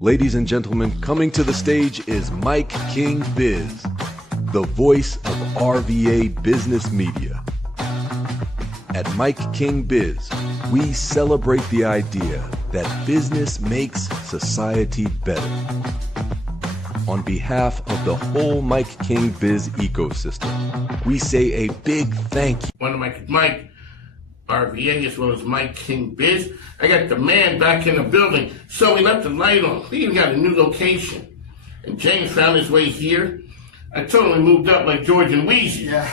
Ladies and gentlemen, coming to the stage is MIKEKINGBIZ, the voice of RVA business media. At MIKEKINGBIZ, we celebrate the idea that business makes society better. On behalf of the whole MIKEKINGBIZ ecosystem, we say a big thank you. One of Mike RVA as well as MIKEKINGBIZ. I got the man back in the building, so we left the light on. We even got a new location. And James found his way here. I totally moved up like George and Weezy. Yeah.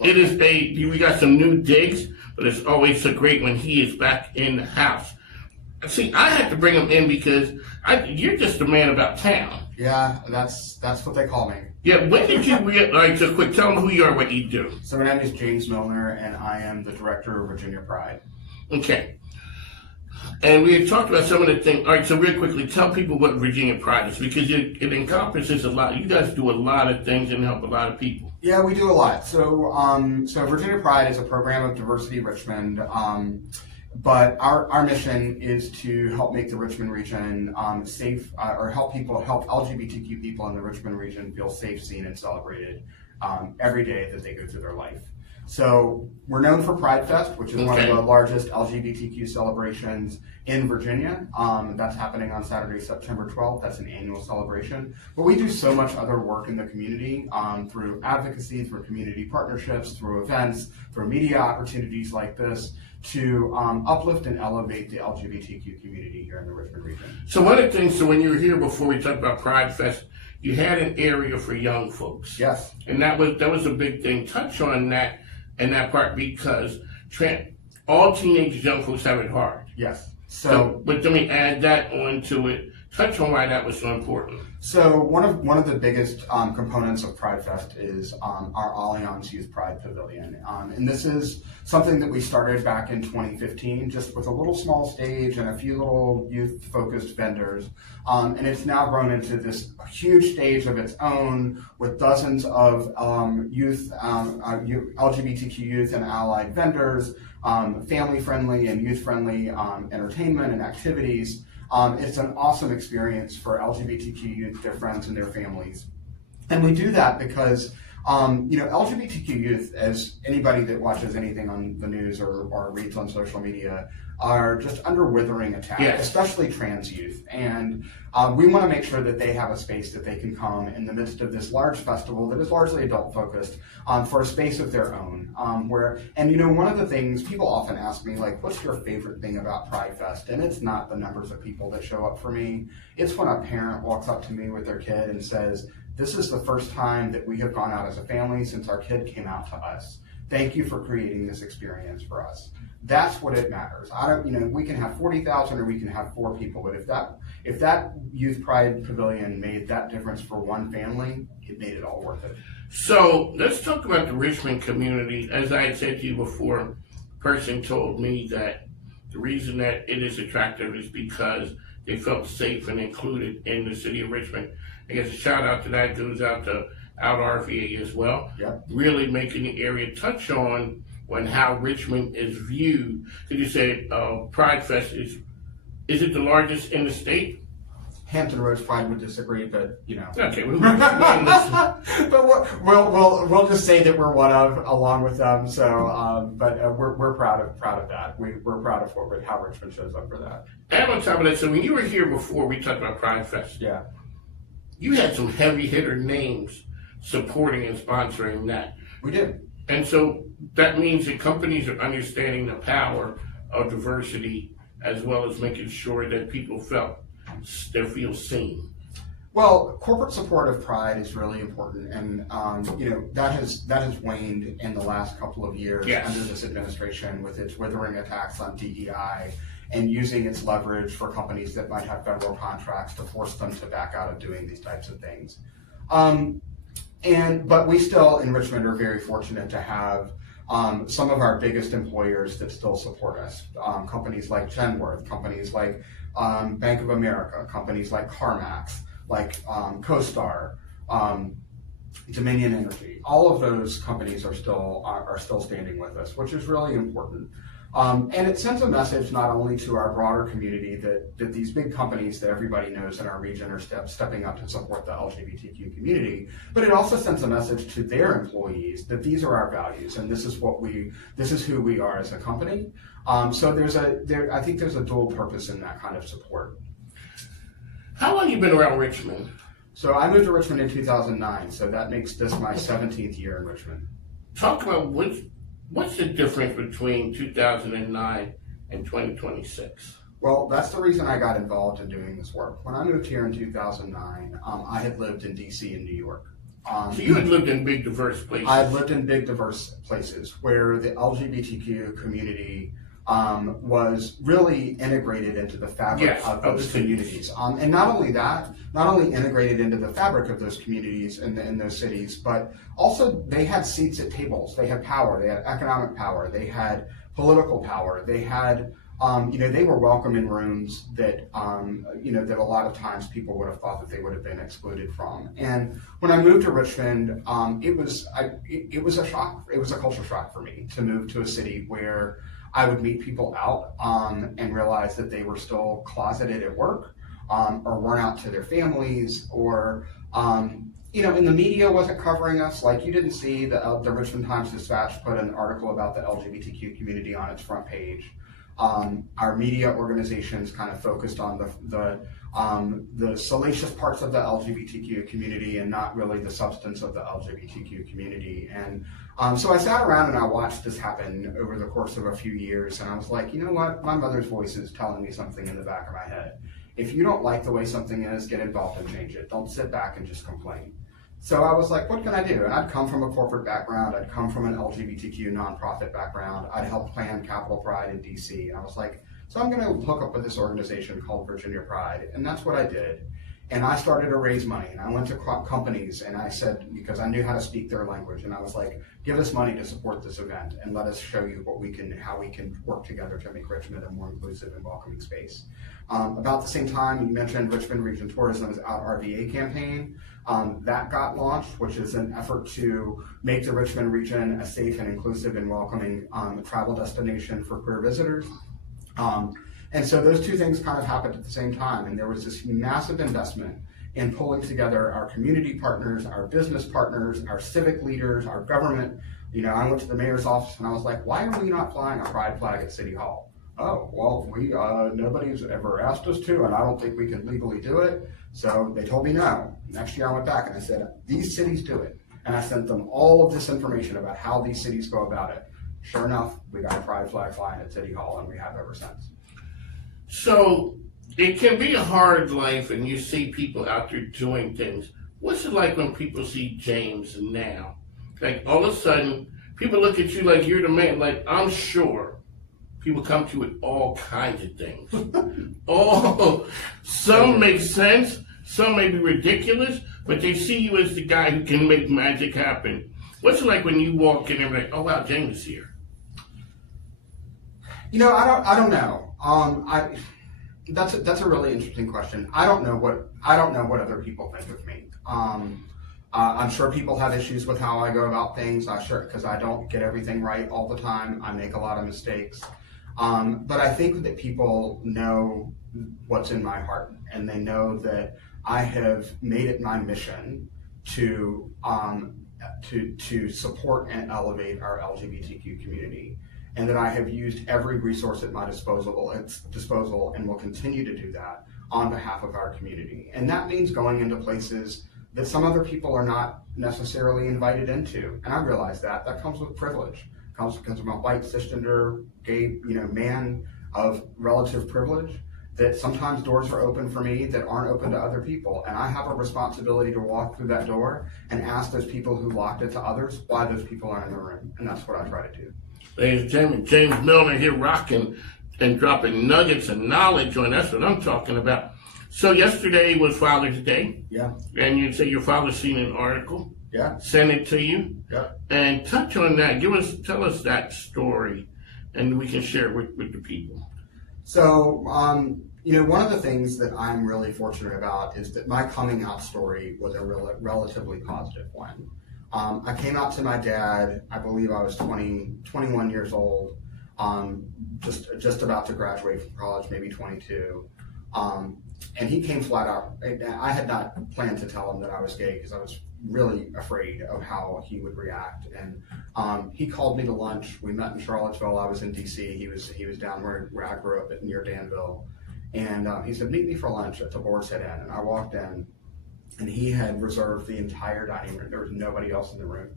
We got some new digs, but it's always so great when he is back in the house. See, I had to bring him in because you're just a man about town. Yeah, that's what they call me. Yeah, when did you just quick, tell them who you are, what you do. So my name is James Milner, and I am the director of Virginia Pride. Okay. And we had talked about some of the things. All right, so real quickly, tell people what Virginia Pride is, because it encompasses a lot. You guys do a lot of things and help a lot of people. Yeah, we do a lot. So Virginia Pride is a program of Diversity Richmond. But our mission is to help make the Richmond region safe, or help LGBTQ people in the Richmond region feel safe, seen, and celebrated every day that they go through their life. So we're known for Pride Fest, which is one of the largest LGBTQ celebrations in Virginia. That's happening on Saturday, September 12th. That's an annual celebration. But we do so much other work in the community through advocacy, through community partnerships, through events, through media opportunities like this, to uplift and elevate the LGBTQ community here in the Richmond region. So one of the things, so when you were here before we talked about Pride Fest, you had an area for young folks. Yes. And that was a big thing. Touch on that and that part, because all teenagers, young folks have it hard. Yes. So but let me add that onto it. Touch on why that was so important. So one of the biggest components of Pride Fest is our Allianz Youth Pride Pavilion. And this is something that we started back in 2015, just with a little small stage and a few little youth-focused vendors. And it's now grown into this huge stage of its own with dozens of LGBTQ youth and allied vendors, family-friendly and youth-friendly entertainment and activities. It's an awesome experience for LGBTQ youth, their friends, and their families. And we do that because, LGBTQ youth, as anybody that watches anything on the news or reads on social media, are just under withering attack, especially trans youth. And we want to make sure that they have a space that they can come in the midst of this large festival that is largely adult focused for a space of their own. One of the things people often ask me, like, what's your favorite thing about Pride Fest? And it's not the numbers of people that show up for me. It's when a parent walks up to me with their kid and says, this is the first time that we have gone out as a family since our kid came out to us. Thank you for creating this experience for us. That's what it matters. We can have 40,000 or we can have 4 people, but if that Youth Pride Pavilion made that difference for one family, it made it all worth it. So let's talk about the Richmond community. As I had said to you before, a person told me that the reason that it is attractive is because they felt safe and included in the city of Richmond. I guess a shout out to that goes out to RVA as well. Yep. Really making the area touch on how Richmond is viewed. Because you said Pride Fest is it the largest in the state? Hampton Roads Pride would disagree, but Okay, but we'll just say that we're one of, along with them. So, we're proud of that. We're proud of how Richmond shows up for that. And on top of that, so when you were here before, we talked about Pride Fest. Yeah. You had some heavy hitter names supporting and sponsoring that. We did. And so that means that companies are understanding the power of diversity as well as making sure that people feel seen. Well, corporate support of Pride is really important, and that has waned in the last couple of years under this administration with its withering attacks on DEI and using its leverage for companies that might have federal contracts to force them to back out of doing these types of things. But we still in Richmond are very fortunate to have some of our biggest employers that still support us. Companies like Genworth, companies like Bank of America, companies like CarMax, like CoStar, Dominion Energy. All of those companies are still standing with us, which is really important. And it sends a message not only to our broader community that these big companies that everybody knows in our region are stepping up to support the LGBTQ community, but it also sends a message to their employees that these are our values and this is who we are as a company. So I think there's a dual purpose in that kind of support. How long have you been around Richmond? So I moved to Richmond in 2009, so that makes this my 17th year in Richmond. Talk about what's the difference between 2009 and 2026? Well, that's the reason I got involved in doing this work. When I moved here in 2009, I had lived in DC and New York. So you had lived in big, diverse places. I had lived in big, diverse places where the LGBTQ community was really integrated into the fabric of those communities. And not only integrated into the fabric of those communities in those cities, but also they had seats at tables. They had power. They had economic power. They had political power. They had, they were welcome in rooms that, that a lot of times people would have thought that they would have been excluded from. And when I moved to Richmond, it was a shock. It was a culture shock for me to move to a city where I would meet people out and realize that they were still closeted at work or weren't out to their families or, and the media wasn't covering us. Like you didn't see the Richmond Times-Dispatch put an article about the LGBTQ community on its front page. Our media organizations kind of focused on the salacious parts of the LGBTQ community and not really the substance of the LGBTQ community. And so I sat around and I watched this happen over the course of a few years, and I was like, you know what? My mother's voice is telling me something in the back of my head. If you don't like the way something is, get involved and change it. Don't sit back and just complain. So I was like, what can I do? And I'd come from a corporate background. I'd come from an LGBTQ nonprofit background. I'd helped plan Capitol Pride in DC. And I was like, so I'm going to hook up with this organization called Virginia Pride. And that's what I did. And I started to raise money. And I went to companies and I said, because I knew how to speak their language, and I was like, give us money to support this event and let us show you how we can work together to make Richmond a more inclusive and welcoming space. About the same time, you mentioned Richmond Region Tourism's Out RVA campaign. That got launched, which is an effort to make the Richmond region a safe and inclusive and welcoming travel destination for queer visitors. And so those two things kind of happened at the same time, and there was this massive investment in pulling together our community partners, our business partners, our civic leaders, our government. I went to the mayor's office and I was like, why are we not flying a pride flag at City Hall? Oh, well, nobody's ever asked us to, and I don't think we can legally do it. So they told me no. Next year I went back and I said, these cities do it. And I sent them all of this information about how these cities go about it. Sure enough, we got a pride flag flying at City Hall, and we have ever since. So it can be a hard life, and you see people out there doing things. What's it like when people see James now? Like all of a sudden, people look at you like you're the man. Like I'm sure people come to you with all kinds of things. Some make sense, some may be ridiculous, but they see you as the guy who can make magic happen. What's it like when you walk in and like, oh wow, James is here? I don't know. That's a really interesting question. I don't know what other people think of me. I'm sure people have issues with how I go about things. I'm sure because I don't get everything right all the time. I make a lot of mistakes. But I think that people know what's in my heart, and they know that I have made it my mission to support and elevate our LGBTQ community, and that I have used every resource at my disposal and will continue to do that on behalf of our community. And that means going into places that some other people are not necessarily invited into. And I realize that comes with privilege. It comes because I'm a white, cisgender, gay, man of relative privilege, that sometimes doors are open for me that aren't open to other people. And I have a responsibility to walk through that door and ask those people who locked it to others why those people aren't in the room. And that's what I try to do. Ladies and gentlemen, James Milner here rocking and dropping nuggets of knowledge on. That's what I'm talking about. So yesterday was Father's Day. Yeah. And you say your father seen an article. Yeah. Sent it to you. Yeah. And touch on that. Tell us that story, and we can share it with the people. So, one of the things that I'm really fortunate about is that my coming out story was a relatively positive one. I came out to my dad, I believe I was 21 years old. just about to graduate from college, maybe 22. And he came flat out. I had not planned to tell him that I was gay because I was really afraid of how he would react. And he called me to lunch. We met in Charlottesville. I was in DC. He was down where I grew up near Danville. And he said, meet me for lunch at the Boar's Head Inn. And I walked in, and he had reserved the entire dining room. There was nobody else in the room.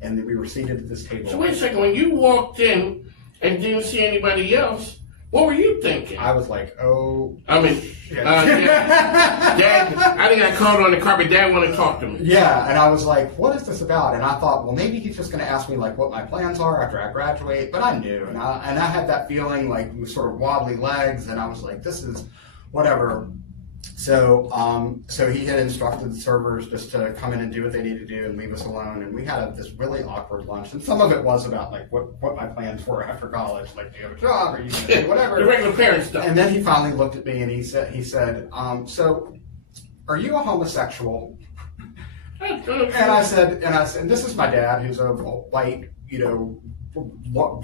And then we were seated at this table. So wait a second, when you walked in and didn't see anybody else, what were you thinking? I was like, oh. I mean, Dad, I think I called on the carpet. Dad wanted to talk to me. Yeah, and I was like, what is this about? And I thought, well, maybe he's just going to ask me like what my plans are after I graduate. But I knew, and I had that feeling like with sort of wobbly legs, and I was like, this is whatever. So he had instructed the servers just to come in and do what they needed to do and leave us alone. And we had this really awkward lunch. And some of it was about like what my plans were after college, like do you have a job or you can do whatever. The regular parent stuff. And then he finally looked at me and he said, so are you a homosexual? And I said, and this is my dad, who's a white,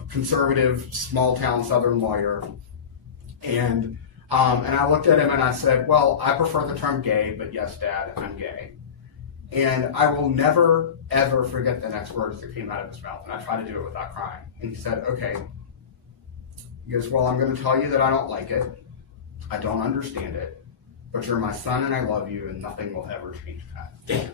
conservative, small town Southern lawyer. And I looked at him and I said, well, I prefer the term gay, but yes, Dad, I'm gay. And I will never, ever forget the next words that came out of his mouth. And I tried to do it without crying. And he said, okay. He goes, well, I'm going to tell you that I don't like it. I don't understand it. But you're my son and I love you and nothing will ever change that. Damn.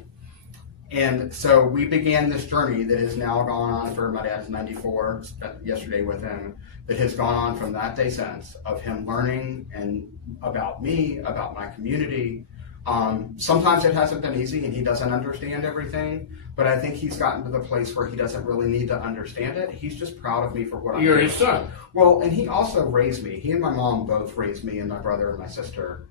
And so we began this journey that has now gone on for, my dad's 94, spent yesterday with him, that has gone on from that day since, of him learning and about me, about my community. Sometimes it hasn't been easy and he doesn't understand everything, but I think he's gotten to the place where he doesn't really need to understand it. He's just proud of me for what I'm doing. You're his son. Well, and he also raised me. He and my mom both raised me and my brother and my sister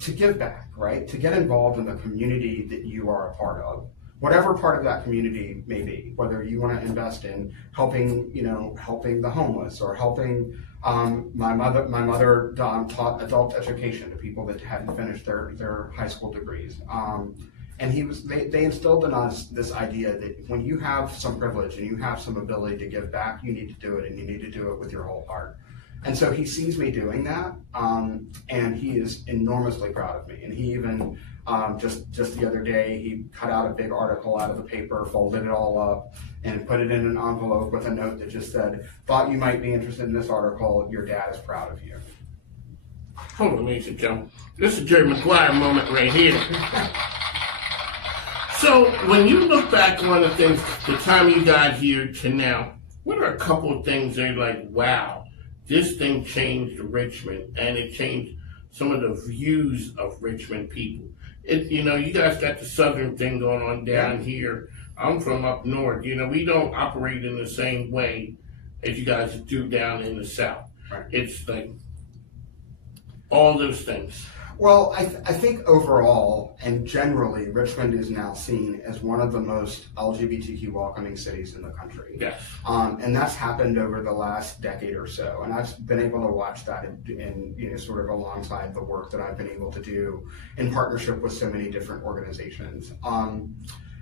to give back, right? To get involved in the community that you are a part of, whatever part of that community may be, whether you want to invest in helping the homeless or helping, my mother taught adult education to people that hadn't finished their high school degrees. And they instilled in us this idea that when you have some privilege and you have some ability to give back, you need to do it and you need to do it with your whole heart. And so he sees me doing that, and he is enormously proud of me. And he even, just the other day, he cut out a big article out of the paper, folded it all up, and put it in an envelope with a note that just said, thought you might be interested in this article, your dad is proud of you. Hold on, ladies and gentlemen. This is a Jerry Maguire moment right here. So, when you look back on the things, the time you got here to now, what are a couple of things that you're like, wow, this thing changed Richmond, and it changed some of the views of Richmond people. You guys got the southern thing going on down here. I'm from up north. We don't operate in the same way as you guys do down in the south. Right. It's like all those things. Well, I think overall and generally, Richmond is now seen as one of the most LGBTQ welcoming cities in the country. Yes. And that's happened over the last decade or so. And I've been able to watch that in sort of alongside the work that I've been able to do in partnership with so many different organizations.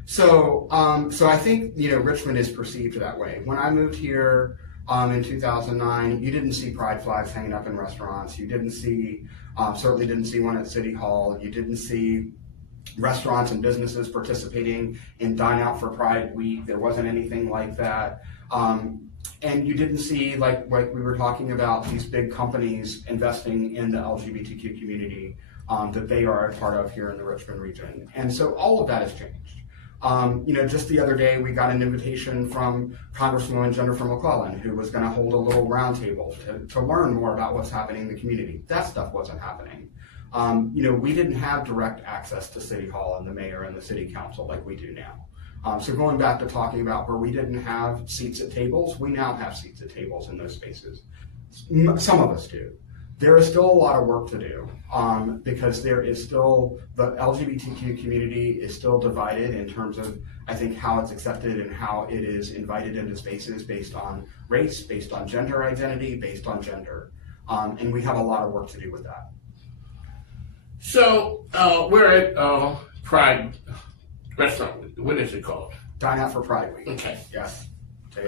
So I think, Richmond is perceived that way. When I moved here in 2009, you didn't see pride flags hanging up in restaurants. You didn't see, certainly didn't see one at City Hall. You didn't see restaurants and businesses participating in Dine Out for Pride Week. There wasn't anything like that. And you didn't see, like we were talking about, these big companies investing in the LGBTQ community that they are a part of here in the Richmond region. And so all of that has changed. Just the other day, we got an invitation from Congresswoman Jennifer McClellan, who was going to hold a little roundtable to learn more about what's happening in the community. That stuff wasn't happening. We didn't have direct access to City Hall and the mayor and the city council like we do now. So going back to talking about where we didn't have seats at tables, we now have seats at tables in those spaces. Some of us do. There is still a lot of work to do because there is still, the LGBTQ community is still divided in terms of, I think, how it's accepted and how it is invited into spaces based on race, based on gender identity, based on gender. And we have a lot of work to do with that. So we're at Pride Restaurant. What is it called? Dine Out for Pride Week. Okay. Yes.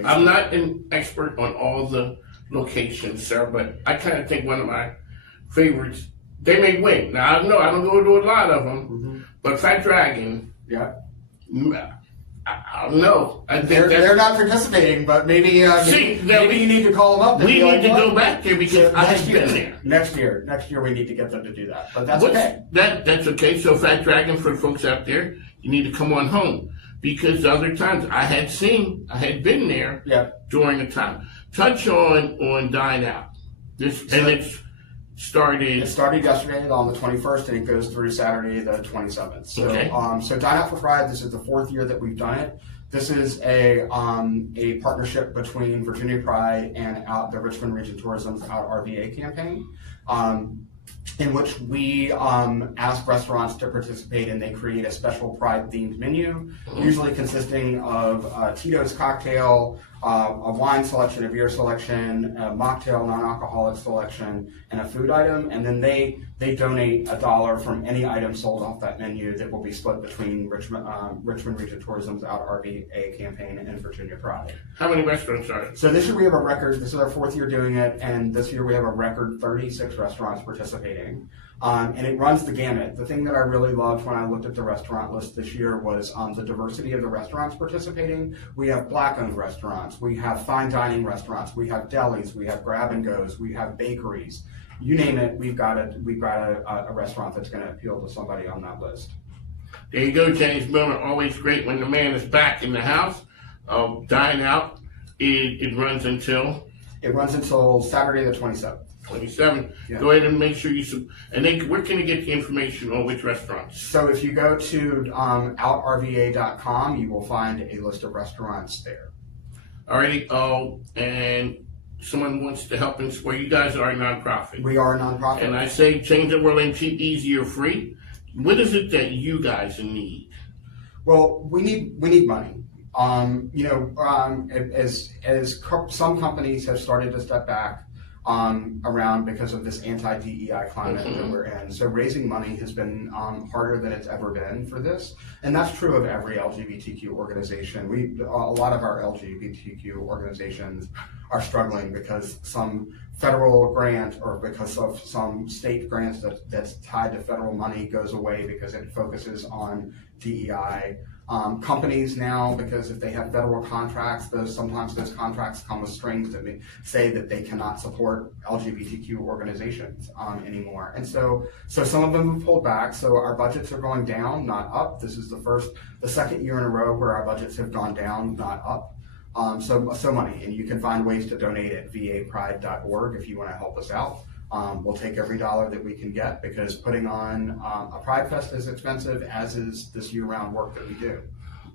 I'm not an expert on all the locations, sir, but I kind of think one of my favorites, they may win. Now, I don't go to a lot of them, but Fat Dragon, Yeah. I don't know. I think They're not participating, but maybe you need to call them up. We need to go back there because I have been there. Next year we need to get them to do that. But that's okay. That's okay. So Fat Dragon, for folks out there, you need to come on home. Because the other times I had been there during the time. Touch on Dine Out. It started yesterday on the 21st, and it goes through Saturday the 27th. So, so Dine Out for Pride. This is the 4th year that we've done it. This is a partnership between Virginia Pride and the Richmond Region Tourism's Out RVA campaign, in which we ask restaurants to participate, and they create a special Pride-themed menu, usually consisting of a Tito's cocktail, a wine selection, a beer selection, a mocktail, non-alcoholic selection, and a food item. And then they donate $1 from any item sold off that menu that will be split between Richmond Region Tourism's Out RVA campaign and Virginia Pride. How many restaurants are there? So this year we have a record, this is our 4th year doing it, and this year we have a record 36 restaurants participating. And it runs the gamut. The thing that I really loved when I looked at the restaurant list this year was the diversity of the restaurants participating. We have Black-owned restaurants, we have fine dining restaurants, we have delis, we have grab-and-goes, we have bakeries. You name it, we've got a restaurant that's going to appeal to somebody on that list. There you go, James Milner. Always great when the man is back in the house. Dine Out, it runs until? It runs until Saturday the 27th. 27. Yeah. Go ahead and make sure and then where can you get the information on which restaurants? So if you go to outrva.com, you will find a list of restaurants there. Alrighty. And someone wants to help and support. You guys are a nonprofit. We are a nonprofit. And I say change the world ain't cheap, easy, or free. What is it that you guys need? Well, we need money. As some companies have started to step back around because of this anti-DEI climate that we're in. So raising money has been harder than it's ever been for this. And that's true of every LGBTQ organization. A lot of our LGBTQ organizations are struggling because some federal grant or because of some state grants that's tied to federal money goes away because it focuses on DEI. Companies now, because if they have federal contracts, sometimes those contracts come with strings that say that they cannot support LGBTQ organizations anymore. And so some of them have pulled back. So our budgets are going down, not up. This is the second year in a row where our budgets have gone down, not up. So money, and you can find ways to donate at vapride.org if you want to help us out. We'll take every dollar that we can get because putting on a Pride Fest is expensive, as is this year-round work that we do.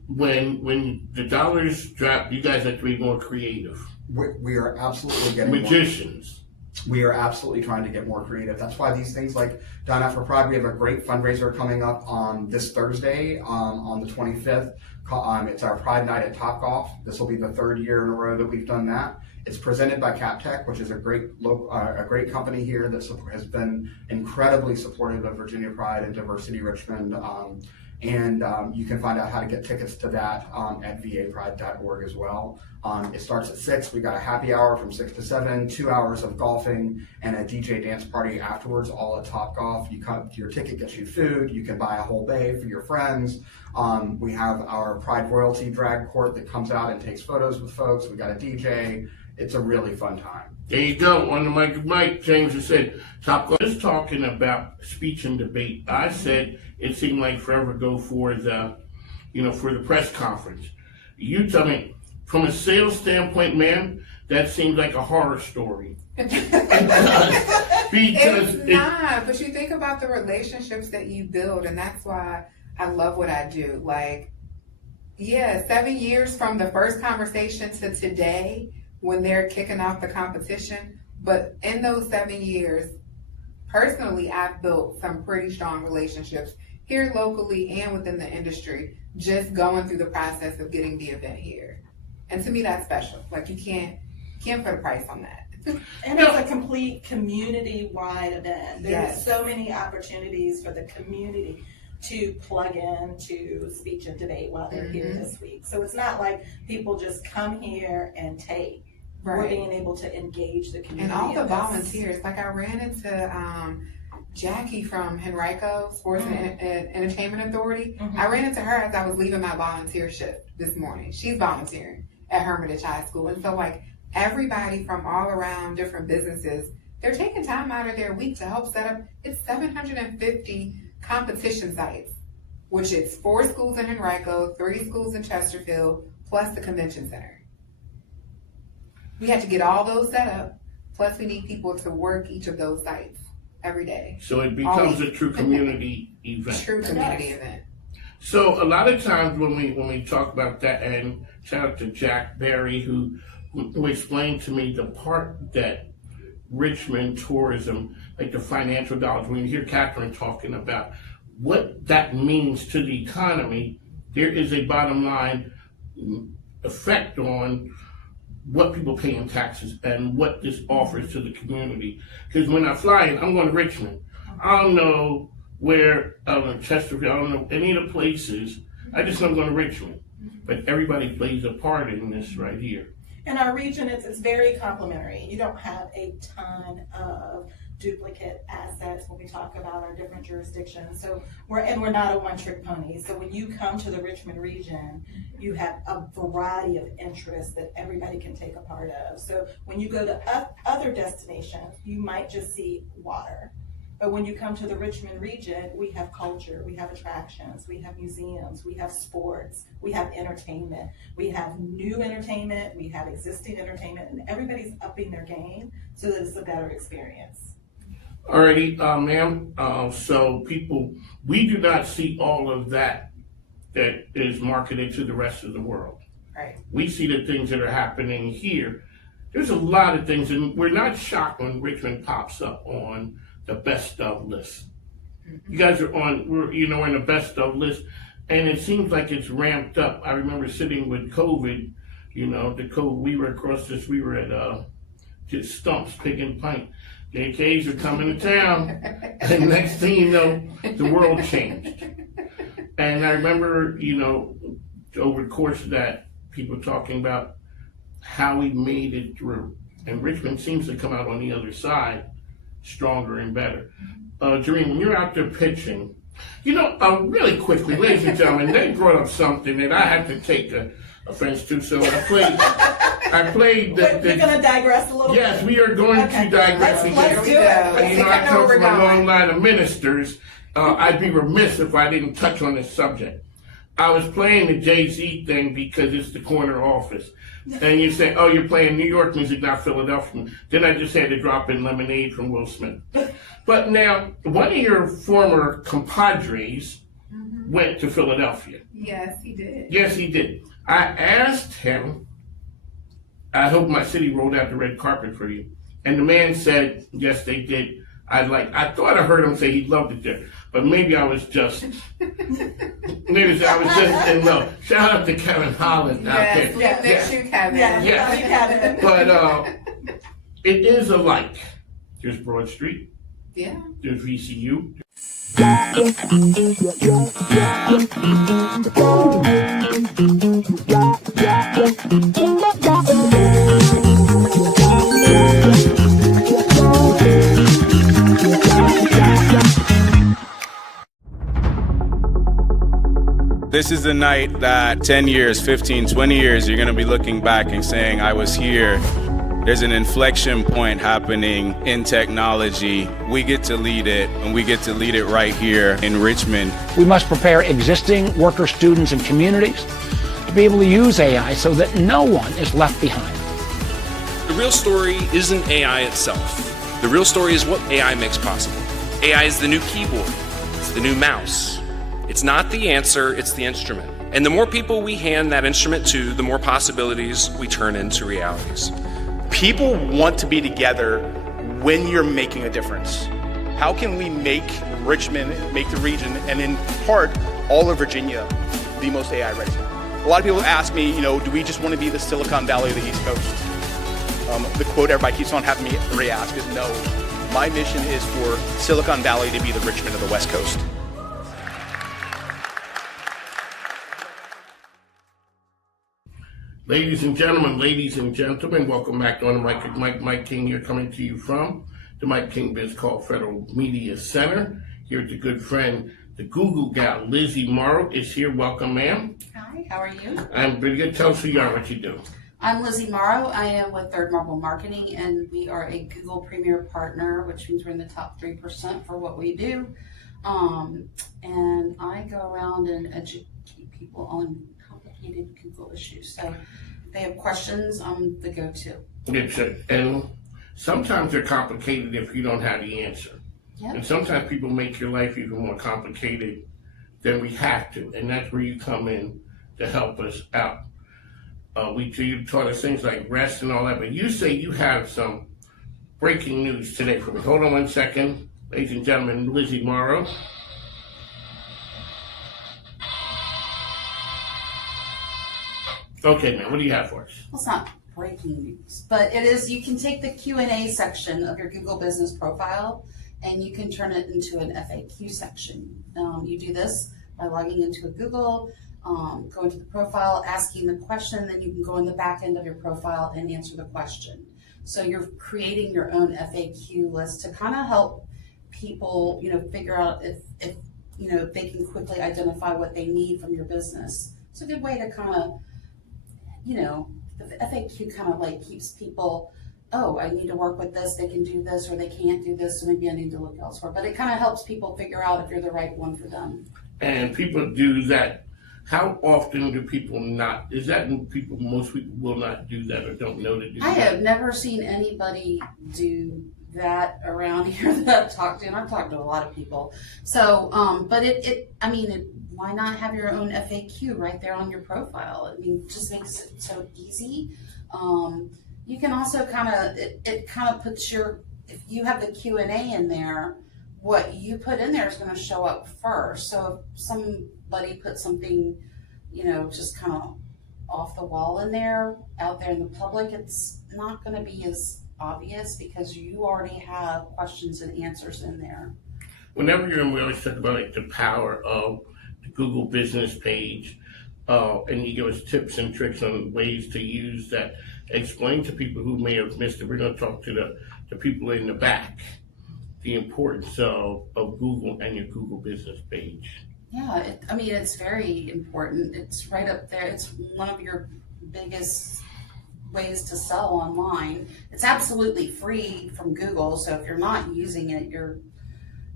When the dollars drop, you guys have to be more creative. We are absolutely getting magicians. We are absolutely trying to get more creative. That's why these things like Dine Out for Pride, we have a great fundraiser coming up on this Thursday on the 25th. It's our Pride Night at Topgolf. This will be the 3rd year in a row that we've done that. It's presented by CapTech, which is a great company here that has been incredibly supportive of Virginia Pride and Diversity Richmond. You can find out how to get tickets to that at vapride.org as well. It starts at 6. We got a happy hour from 6 to 7, 2 hours of golfing, and a DJ dance party afterwards, all at Topgolf. Your ticket gets you food. You can buy a whole bay for your friends. We have our Pride Royalty drag court that comes out and takes photos with folks. We got a DJ. It's a really fun time. There you go. On the mic, James has said, Topgolf is talking about speech and debate. I said it seemed like forever ago for the press conference. You tell me, from a sales standpoint, ma'am, that seems like a horror story. It's not, but you think about the relationships that you build, and that's why I love what I do. 7 years from the first conversation to today, when they're kicking off the competition. But in those 7 years, personally, I've built some pretty strong relationships here locally and within the industry, just going through the process of getting the event here. And to me, that's special. You can't put a price on that. And it's a complete community-wide event. There's so many opportunities for the community to plug in to speech and debate while they're here this week. So it's not like people just come here and take. Right. We're being able to engage the community. And all the in this. volunteers, like I ran into Jackie from Henrico Sports and Entertainment Authority. I ran into her as I was leaving my volunteer shift this morning. She's volunteering at Hermitage High School. And so like everybody from all around different businesses, they're taking time out of their week to help set up. It's 750 competition sites, which is 4 schools in Henrico, 3 schools in Chesterfield, plus the convention center. We had to get all those set up, plus we need people to work each of those sites every day. So it becomes a true community event. True community event. So a lot of times when we talk about that, and shout out to Jack Berry who explained to me the part that Richmond tourism, like the financial dollars, when you hear Catherine talking about what that means to the economy, there is a bottom line effect on what people pay in taxes and what this offers to the community. Because when I fly in, I'm going to Richmond. I don't know where, Chesterfield, I don't know any of the places. I just know I'm going to Richmond. But everybody plays a part in this right here. In our region, it's very complementary. You don't have a ton of duplicate assets when we talk about our different jurisdictions. So we're not a one-trick pony. So when you come to the Richmond region, you have a variety of interests that everybody can take a part of. So when you go to other destinations, you might just see water. But when you come to the Richmond region, we have culture, we have attractions, we have museums, we have sports, we have entertainment, we have new entertainment, we have existing entertainment, and everybody's upping their game so that it's a better experience. Alrighty, ma'am. So people, we do not see all of that is marketed to the rest of the world. Right. We see the things that are happening here. There's a lot of things, and we're not shocked when Richmond pops up on the best of list. You guys are we're in the best of list, and it seems like it's ramped up. I remember sitting with COVID, we were across this, we were at just Stumps, Pig and Pint. The AKs are coming to town, and next thing you know, the world changed. And I remember, over the course of that, people talking about how we made it through. And Richmond seems to come out on the other side stronger and better. Jareen, when you're out there pitching, really quickly, ladies and gentlemen, they brought up something that I had to take offense to. So I played We're going to digress a little bit. Yes, we are going to digress. Let's do it. I come from a long line of ministers. I'd be remiss if I didn't touch on this subject. I was playing the Jay-Z thing because it's the corner office. And you say, oh, you're playing New York music, not Philadelphia. Then I just had to drop in Lemonade from Will Smith. But now, one of your former compadres went to Philadelphia. Yes, he did. Yes, he did. I asked him, I hope my city rolled out the red carpet for you. And the man said, yes, they did. I thought I heard him say he loved it there, but maybe I was just in love. Shout out to Kevin Holland out there. Yes, you, Kevin. Kevin. But it is alike. There's Broad Street. Yeah. There's VCU. This is the night that 10 years, 15, 20 years, you're going to be looking back and saying, I was here. There's an inflection point happening in technology. We get to lead it, and we get to lead it right here in Richmond. We must prepare existing worker, students, and communities to be able to use AI so that no one is left behind. The real story isn't AI itself. The real story is what AI makes possible. AI is the new keyboard. It's the new mouse. It's not the answer, it's the instrument. And the more people we hand that instrument to, the more possibilities we turn into realities. People want to be together when you're making a difference. How can we make Richmond, make the region, and in part, all of Virginia, the most AI ready? A lot of people ask me, do we just want to be the Silicon Valley of the East Coast? The quote everybody keeps on having me re-ask is no. My mission is for Silicon Valley to be the Richmond of the West Coast. Ladies and gentlemen, welcome back on the mic. Mike King here, coming to you from the MIKEKINGBIZ Call Federal Media Center. Here with the good friend, the Google gal, Lizzie Morrow is here. Welcome, ma'am. Hi, how are you? I'm pretty good. Tell us who you are, what you do. I'm Lizzie Morrow. I am with Third Marble Marketing, and we are a Google Premier Partner, which means we're in the top 3% for what we do. And I go around and educate people on complicated Google issues. So if they have questions, I'm the go-to. And sometimes they're complicated if you don't have the answer. Yep. And sometimes people make your life even more complicated than we have to. And that's where you come in to help us out. You taught us things like rest and all that, but you say you have some breaking news today for me. Hold on one second. Ladies and gentlemen, Lizzie Morrow. Okay, man, what do you have for us? Well, it's not breaking news, but it is. You can take the Q&A section of your Google Business profile and you can turn it into an FAQ section. You do this by logging into a Google, go into the profile, asking the question, then you can go in the back end of your profile and answer the question. So you're creating your own FAQ list to kind of help people, figure out if they can quickly identify what they need from your business. It's a good way to kind of, the FAQ kind of like keeps people, oh, I need to work with this, they can do this, or they can't do this, so maybe I need to look elsewhere. But it kind of helps people figure out if you're the right one for them. And people do that. How often do people not, most people will not do that or don't know to do that? I have never seen anybody do that around here that I've talked to, and I've talked to a lot of people. So, but why not have your own FAQ right there on your profile? It just makes it so easy. You can also it kind of puts if you have the Q&A in there, what you put in there is going to show up first. So if somebody puts something, just kind of off the wall in there, out there in the public, it's not going to be as obvious because you already have questions and answers in there. Whenever you're in, we always talk about the power of the Google business page, and you give us tips and tricks on ways to use that. Explain to people who may have missed it. We're going to talk to the people in the back, the importance of Google and your Google business page. Yeah, it's very important. It's right up there. It's one of your biggest ways to sell online. It's absolutely free from Google, so if you're not using it, you're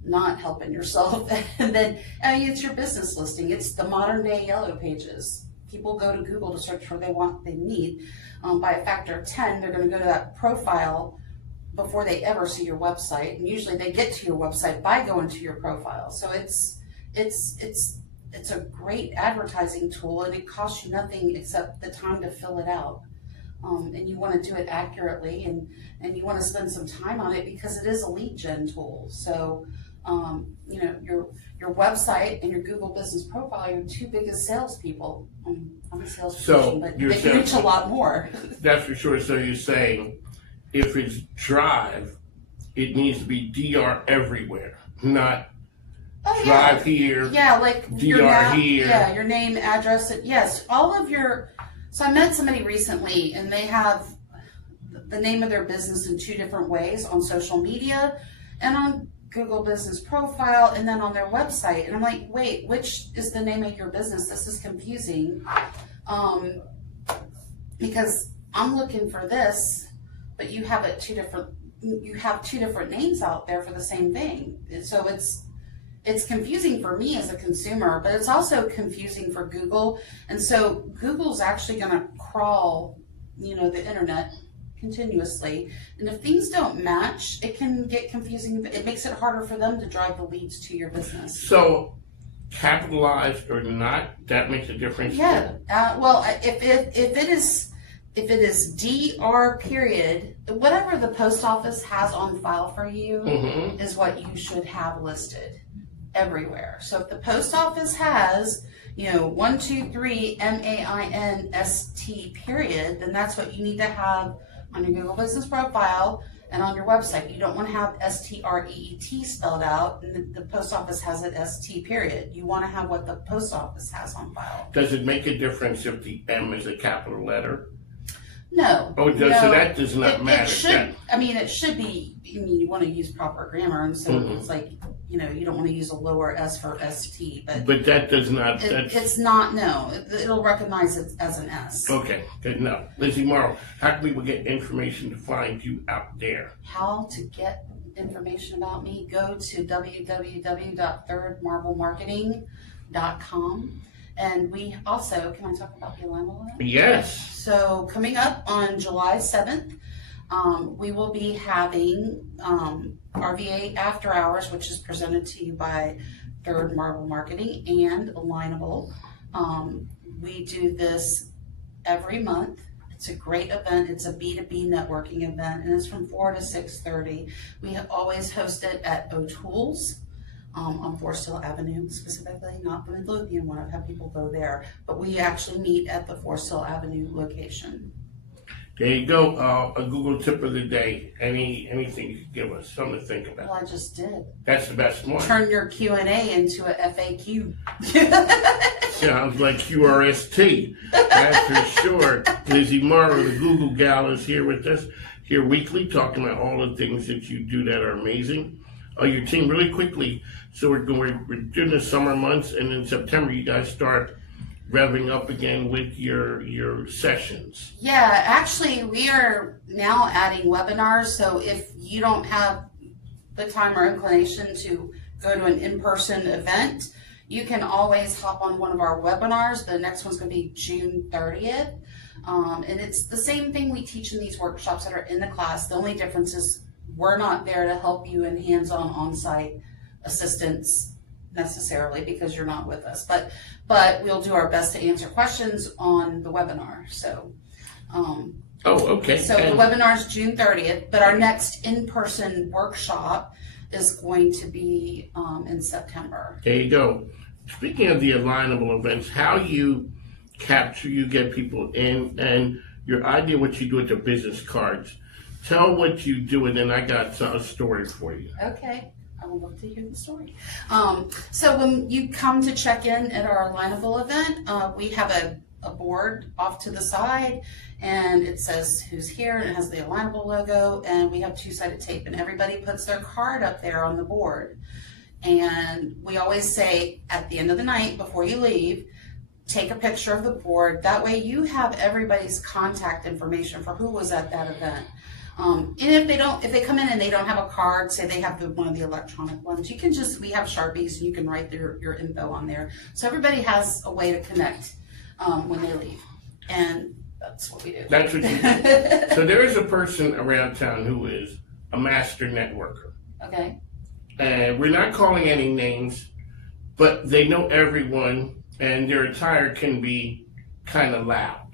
not helping yourself. And then it's your business listing. It's the modern day Yellow Pages. People go to Google to search for what they need. By a factor of 10, they're going to go to that profile before they ever see your website. And usually they get to your website by going to your profile. So it's a great advertising tool, and it costs you nothing except the time to fill it out. And you want to do it accurately, and you want to spend some time on it because it is a lead gen tool. So, your website and your Google business profile are your two biggest salespeople. I'm a salesperson, but they can reach a lot more. That's for sure. So you're saying if it's Drive, it needs to be DR everywhere, not Drive here. Yeah, like DR here. Yeah, your name, address. Yes, all of your. So I met somebody recently, and they have the name of their business in two different ways on social media and on Google business profile, and then on their website. And I'm like, wait, which is the name of your business? This is confusing. Because I'm looking for this, but you have two different names out there for the same thing. So it's confusing for me as a consumer, but it's also confusing for Google. And so Google's actually going to crawl, the internet continuously. And if things don't match, it can get confusing. It makes it harder for them to drive the leads to your business. So capitalized or not, that makes a difference? Yeah. Well, if it is DR period, whatever the post office has on file for you is what you should have listed everywhere. So if the post office has, 123 MAINST period, then that's what you need to have on your Google business profile And on your website, you don't want to have STREET spelled out, and the post office has it ST period. You want to have what the post office has on file. Does it make a difference if the M is a capital letter? No. Oh, it does, no. so that does not matter. It should, I mean, it should be, I mean, you want to use proper grammar, and so it's like, you know, you don't want to use a lower S for ST, But that does not, it's not, no, it'll recognize it as an S. Okay, good enough. Lizzie Morrow, how can people get information to find you out there? How to get information about me, go to www.thirdmarblemarketing.com. And we also, can I talk about the alignment event? Yes. So coming up on July 7th, we will be having RVA After Hours, which is presented to you by Third Marble Marketing and Alignable. We do this every month. It's a great event. It's a B2B networking event, and it's from 4 to 6:30. We always host it at O'Toole's on Forest Hill Avenue, specifically, not the Midlothian one. I've had people go there, but we actually meet at the Forest Hill Avenue location. There you go. A Google tip of the day. Anything you could give us, something to think about. Well, I just did. That's the best one. Turn your Q&A into a FAQ. Sounds like QRST. That's for sure. Lizzie Morrow, the Google gal, is here with us, here weekly, talking about all the things that you do that are amazing. Your team, really quickly. So we're doing the summer months, and in September you guys start revving up again with your sessions. Yeah, actually, we are now adding webinars. So if you don't have the time or inclination to go to an in-person event, you can always hop on one of our webinars. The next one's going to be June 30th. And it's the same thing we teach in these workshops that are in the class. The only difference is we're not there to help you in hands-on on-site assistance necessarily because you're not with us, but we'll do our best to answer questions on the webinar. So okay. So the webinar is June 30th, but our next in-person workshop is going to be in September. There you go. Speaking of the alignable events, how you get people in, and your idea what you do with the business cards. Tell what you do, and then I got a story for you. Okay, I would love to hear the story. So when you come to check in at our Alignable event, we have a board off to the side, and it says who's here, and it has the Alignable logo, and we have two-sided tape, and everybody puts their card up there on the board. And we always say at the end of the night, before you leave, take a picture of the board. That way you have everybody's contact information for who was at that event. And if they come in and they don't have a card, say they have one of the electronic ones, we have Sharpies and you can write your info on there. So everybody has a way to connect when they leave. And that's what we do. That's what you do. So there is a person around town who is a master networker. Okay. And we're not calling any names, but they know everyone, and their attire can be kind of loud.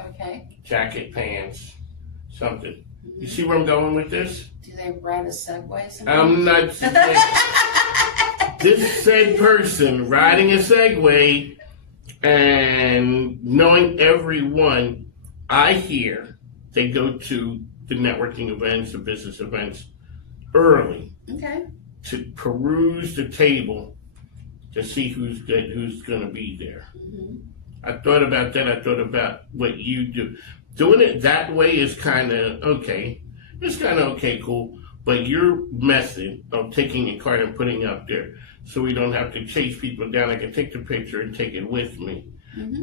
Okay. Jacket, pants, something. You see where I'm going with this? Do they ride a Segway sometimes? I'm not saying this said person riding a Segway and knowing everyone, I hear they go to the networking events, the business events early. Okay. To peruse the table to see who's good, who's going to be there. Mm-hmm. I thought about that. I thought about what you do. Doing it that way is kind of okay. It's kind of okay, cool. But your method of taking a card and putting it up there so we don't have to chase people down, I can take the picture and take it with me,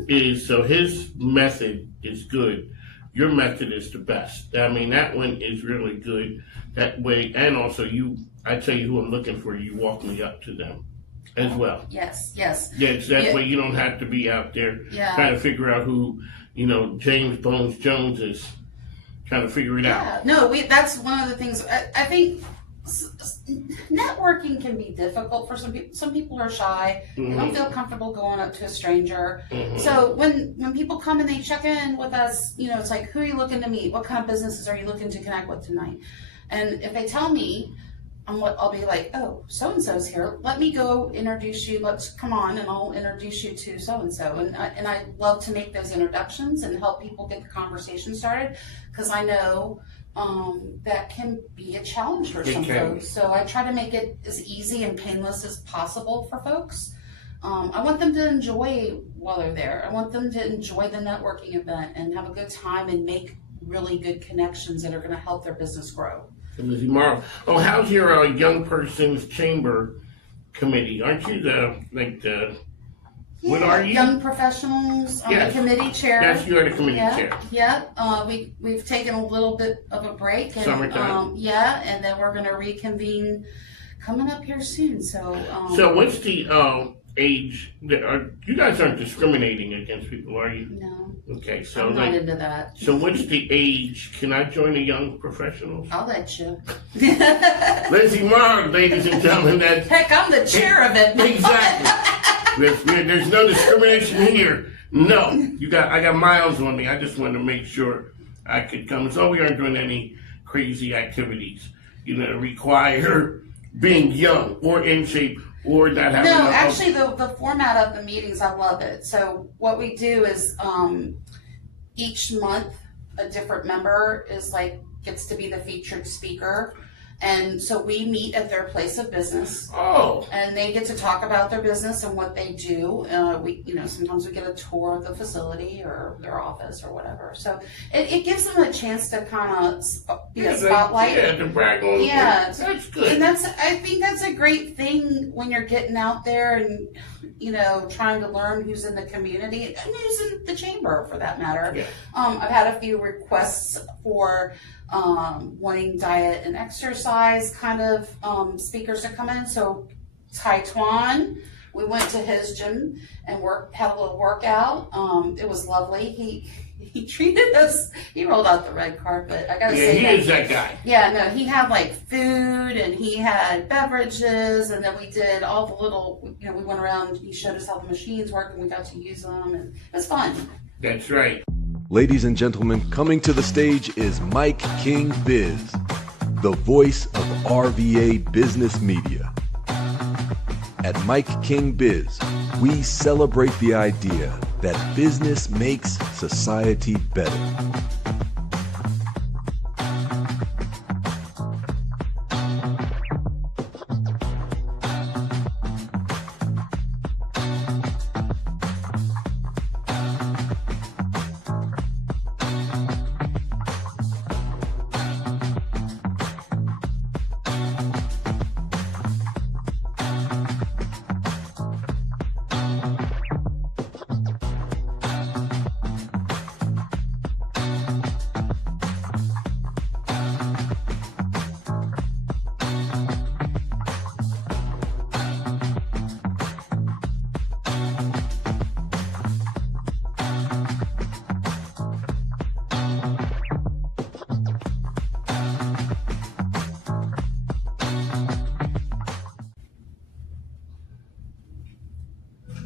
is so his method is good. Your method is the best. I mean, that one is really good that way. And also I tell you who I'm looking for, you walk me up to them as well. Yes. Yeah, it's that way you don't have to be out there trying to figure out who, James Bones Jones is, trying to figure it out. No, that's one of the things. I think networking can be difficult for some people. Some people are shy. They don't feel comfortable going up to a stranger. So when people come and they check in with us, it's like, who are you looking to meet? What kind of businesses are you looking to connect with tonight? And if they tell me, I'll be like, oh, so-and-so's here. Let me go introduce you. Let's come on, and I'll introduce you to so-and-so. And I love to make those introductions and help people get the conversation started, because I know that can be a challenge for It some can. folks. So I try to make it as easy and painless as possible for folks. I want them to enjoy while they're there. I want them to enjoy the networking event and have a good time and make really good connections that are going to help their business grow. Lizzie Morrow. Oh, how's your young person's chamber committee? Aren't you what are you? Young professionals, Yes. the committee chair. Yes, you are the committee Yeah, chair. yeah. We've taken a little bit of a break. And, Summertime. yeah, and then we're going to reconvene coming up here soon. So. So what's the age that you guys aren't discriminating against people, are you? No, Okay, so I'm not into that. so what's the age? Can I join the young professionals? I'll let you. Lizzie Morrow, ladies and gentlemen, that's Heck, I'm the chair of it. exactly. There's no discrimination here. No, I got miles on me. I just wanted to make sure I could come. So we aren't doing any crazy activities, require being young or in shape or not having. No, actually, the format of the meetings, I love it. So what we do is each month a different member gets to be the featured speaker. And so we meet at their place of business. Oh. And they get to talk about their business and what they do. Sometimes we get a tour of the facility or their office or whatever. So it gives them a chance to kind of be a spotlight. To brag on. Yeah, that's good. And I think that's a great thing when you're getting out there and trying to learn who's in the community and who's in the chamber for that matter. Yeah. I've had a few requests for wanting diet and exercise kind of speakers to come in. So Tai Tuan, we went to his gym and had a little workout. It was lovely. He treated us. He rolled out the red carpet. I gotta say, he is that guy. Yeah, no, he had food and he had beverages, and then we did all the little. We went around. He showed us how the machines work, and we got to use them, and it was fun. That's right. Ladies and gentlemen, coming to the stage is MIKEKINGBIZ, the voice of RVA business media. At MIKEKINGBIZ, we celebrate the idea that business makes society better.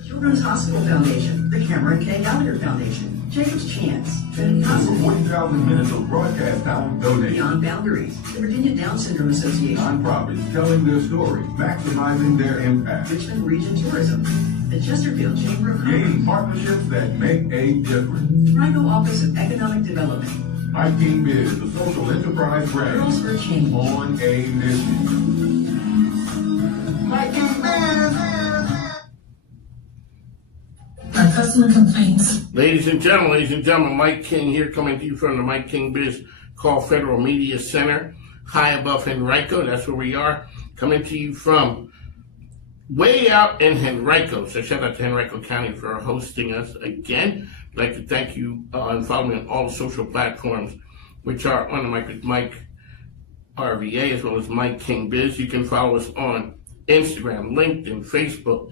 Children's Hospital Foundation, the Cameron K. Gallagher Foundation, Jacob's Chance, over 40,000 minutes of broadcast time donated. Beyond Boundaries, the Virginia Down Syndrome Association, Nonprofits telling their story, maximizing their impact. Richmond Region Tourism, the Chesterfield Chamber of Creating Commerce, partnerships that make a difference. Triangle Office of Economic Development, MIKEKINGBIZ, the social enterprise brand. Girls for Change, On a mission. MIKEKINGBIZ. Our customer complaints. Ladies and gentlemen, Mike King here, coming to you from the MIKEKINGBIZ Call Federal Media Center, high above Henrico. That's where we are, coming to you from way out in Henrico. So shout out to Henrico County for hosting us again. I'd like to thank you and follow me on all the social platforms, which are on the mic with Mike RVA, as well as MIKEKINGBIZ. You can follow us on Instagram, LinkedIn, Facebook,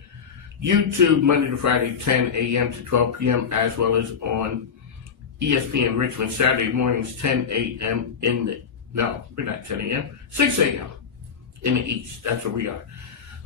YouTube, Monday to Friday, 10 a.m. to 12 p.m., as well as on ESPN Richmond, Saturday mornings, 10 a.m. we're not 10 a.m., 6 a.m. in the East. That's where we are.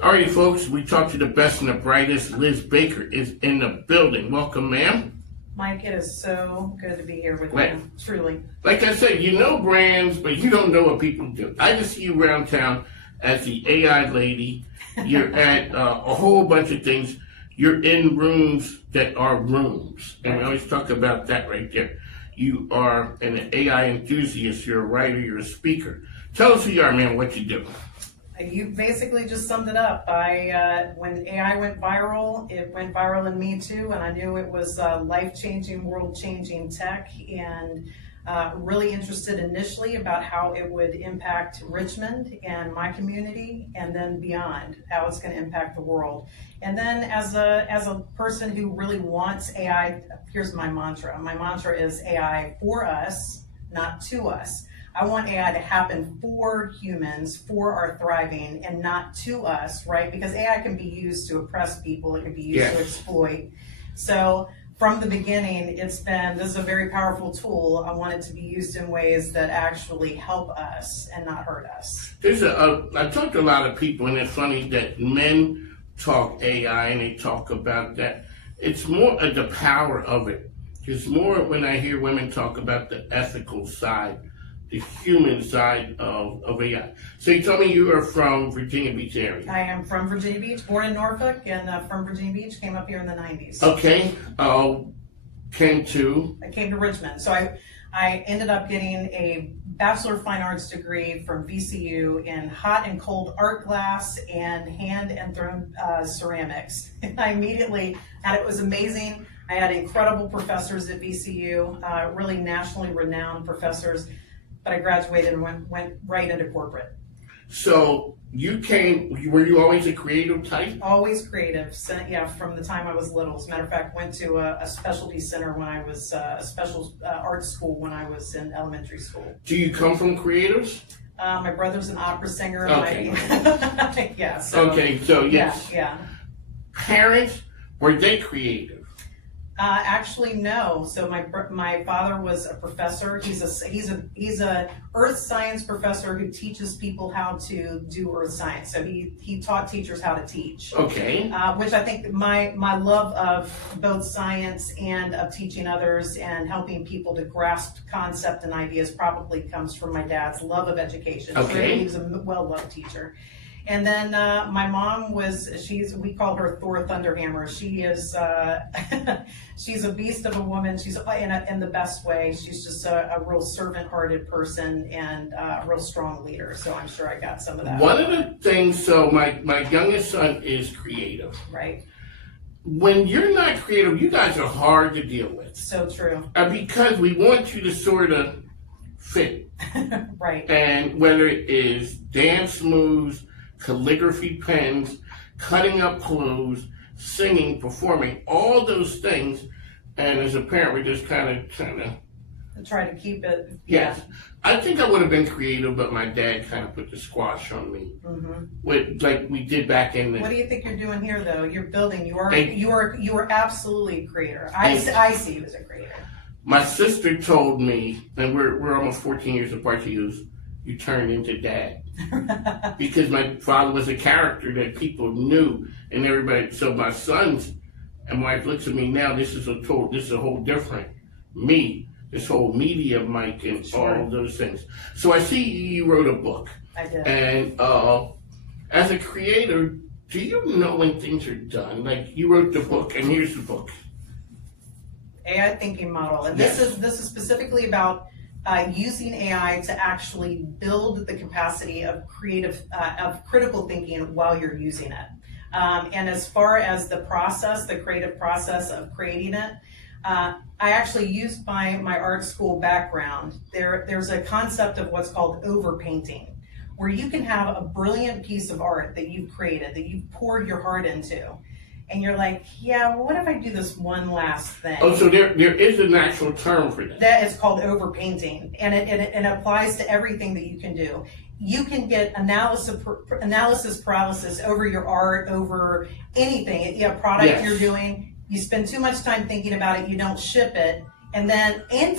All right, folks, we talked to the best and the brightest. Liz Baker is in the building. Welcome, ma'am. Mike, it is so good to be here with Right. you, truly. Like I said, you know brands, but you don't know what people do. I just see you around town as the AI lady. You're at a whole bunch of things. You're in rooms that are rooms. And we always talk about that right there. You are an AI enthusiast. You're a writer. You're a speaker. Tell us who you are, man. What you do. You basically just summed it up. When AI went viral, it went viral in me too, and I knew it was life-changing, world-changing tech, and really interested initially about how it would impact Richmond and my community, and then beyond, how it's going to impact the world. And then as a person who really wants AI, here's my mantra. My mantra is AI for us, not to us. I want AI to happen for humans, for our thriving, and not to us, right? Because AI can be used to oppress people, it can be used to exploit. So from the beginning, this is a very powerful tool. I want it to be used in ways that actually help us and not hurt us. I talked to a lot of people, and it's funny that men talk AI and they talk about that. It's more of the power of it. It's more when I hear women talk about the ethical side, the human side of AI. So you told me you are from Virginia Beach area. I am from Virginia Beach, born in Norfolk, and from Virginia Beach, came up here in the 90s. Okay. I came to Richmond. So I ended up getting a Bachelor of Fine Arts degree from VCU in hot and cold art glass and hand and thrown ceramics. And I immediately it was amazing. I had incredible professors at VCU, really nationally renowned professors. But I graduated and went right into corporate. So were you always a creative type? Always creative, yeah, from the time I was little. As a matter of fact, went to a specialty center when I was, a special art school when I was in elementary school. Do you come from creatives? My brother's an opera singer. Okay. Yeah. So, okay, so yes. Yeah. Parents, were they creative? Actually, no. So my father was a professor. He's a earth science professor who teaches people how to do earth science. So he taught teachers how to teach. Okay. Which I think my love of both science and of teaching others and helping people to grasp concept and ideas probably comes from my dad's love of education. Okay. He was a well-loved teacher. And then my mom we call her Thor Thunderhammer. She is, she's a beast of a woman. She's in the best way. She's just a real servant-hearted person and a real strong leader. So I'm sure I got some of that. One of the things, so my youngest son is creative. Right. When you're not creative, you guys are hard to deal with. So true. Because we want you to sort of fit. Right. And whether it is dance moves, calligraphy pens, cutting up clothes, singing, performing, all those things. And as a parent, we're just kind of try to keep it. Yes. I think I would have been creative, but my dad kind of put the squash on me. Mm-hmm. With, like we did back in the... What do you think you're doing here, though? You're building. You are absolutely a creator. I see you as a creator. My sister told me, and we're almost 14 years apart, she goes, you turned into dad. Because my father was a character that people knew and everybody. So my sons and wife looks at me now. This is a whole different me. This whole media, Mike, and all those things. So I see you wrote a book. I did. And as a creator, do you know when things are done? Like you wrote the book, and here's the book. AI thinking model, and this is specifically about. Using AI to actually build the capacity of critical thinking while you're using it. And as far as the creative process of creating it, I actually used my art school background. There's a concept of what's called overpainting, where you can have a brilliant piece of art that you've created, that you've poured your heart into. And you're like, yeah, well, what if I do this one last thing? Oh, so there is an actual term for that. That is called overpainting, and it applies to everything that you can do. You can get analysis paralysis over your art, over anything. You have a product you're doing, you spend too much time thinking about it, you don't ship it, and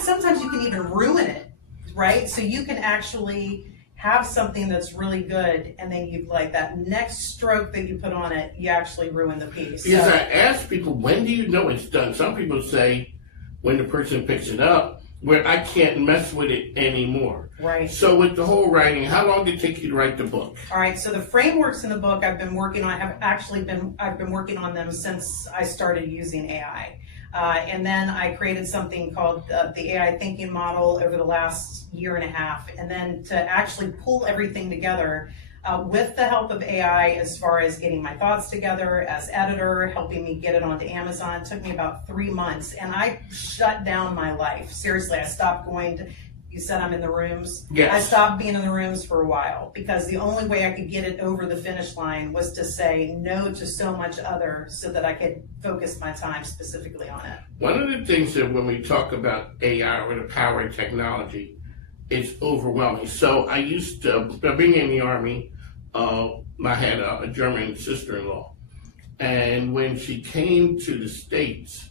sometimes you can even ruin it, right? So you can actually have something that's really good, and then you like that next stroke that you put on it, you actually ruin the piece. Because I ask people, when do you know it's done? Some people say when the person picks it up, where I can't mess with it anymore. Right. So with the whole writing, how long did it take you to write the book? All right. So the frameworks in the book I've been working on. I've been working on them since I started using AI. And then I created something called the AI thinking model over the last year and a half. And then to actually pull everything together with the help of AI, as far as getting my thoughts together as editor, helping me get it onto Amazon, it took me about 3 months, and I shut down my life. Seriously, I stopped going to, you said I'm in the rooms? Yes. I stopped being in the rooms for a while because the only way I could get it over the finish line was to say no to so much other so that I could focus my time specifically on it. One of the things that when we talk about AI or the power of technology, it's overwhelming. So I used to, being in the Army, I had a German sister-in-law. And when she came to the States,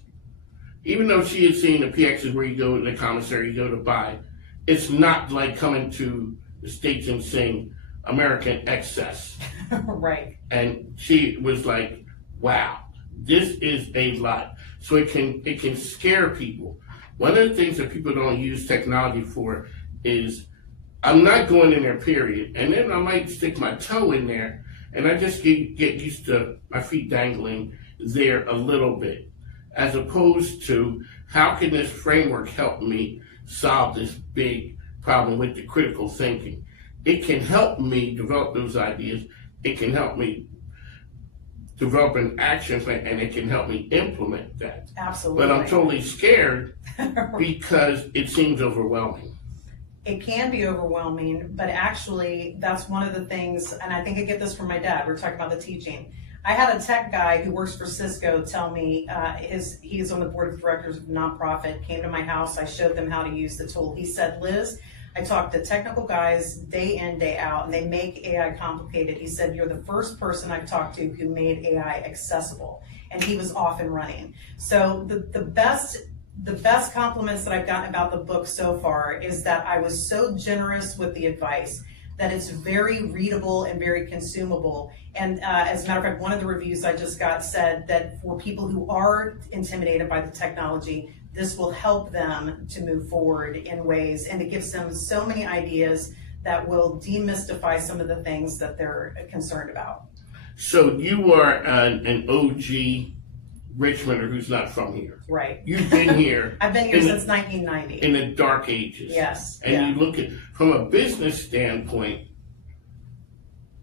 even though she had seen the PXs where you go to the commissary, you go to buy, it's not like coming to the States and seeing American excess. Right. And she was like, wow, this is a lot. So it can scare people. One of the things that people don't use technology for is, I'm not going in there, period. And then I might stick my toe in there, and I just get used to my feet dangling there a little bit, as opposed to how can this framework help me solve this big problem with the critical thinking. It can help me develop those ideas. It can help me develop an action plan, and it can help me implement that. Absolutely. But I'm totally scared because it seems overwhelming. It can be overwhelming, but actually that's one of the things, and I think I get this from my dad, we're talking about the teaching. I had a tech guy who works for Cisco tell me, he's on the board of directors of a nonprofit, came to my house, I showed them how to use the tool. He said, Liz, I talk to technical guys day in, day out, and they make AI complicated. He said, you're the first person I've talked to who made AI accessible, and he was off and running. So the best compliments that I've gotten about the book so far is that I was so generous with the advice, that it's very readable and very consumable. And as a matter of fact, one of the reviews I just got said that for people who are intimidated by the technology, this will help them to move forward in ways, and it gives them so many ideas that will demystify some of the things that they're concerned about. So you are an OG Richmonder who's not from here. Right. You've been here. I've been here since 1990. In the dark ages. Yes. And you look at, from a business standpoint,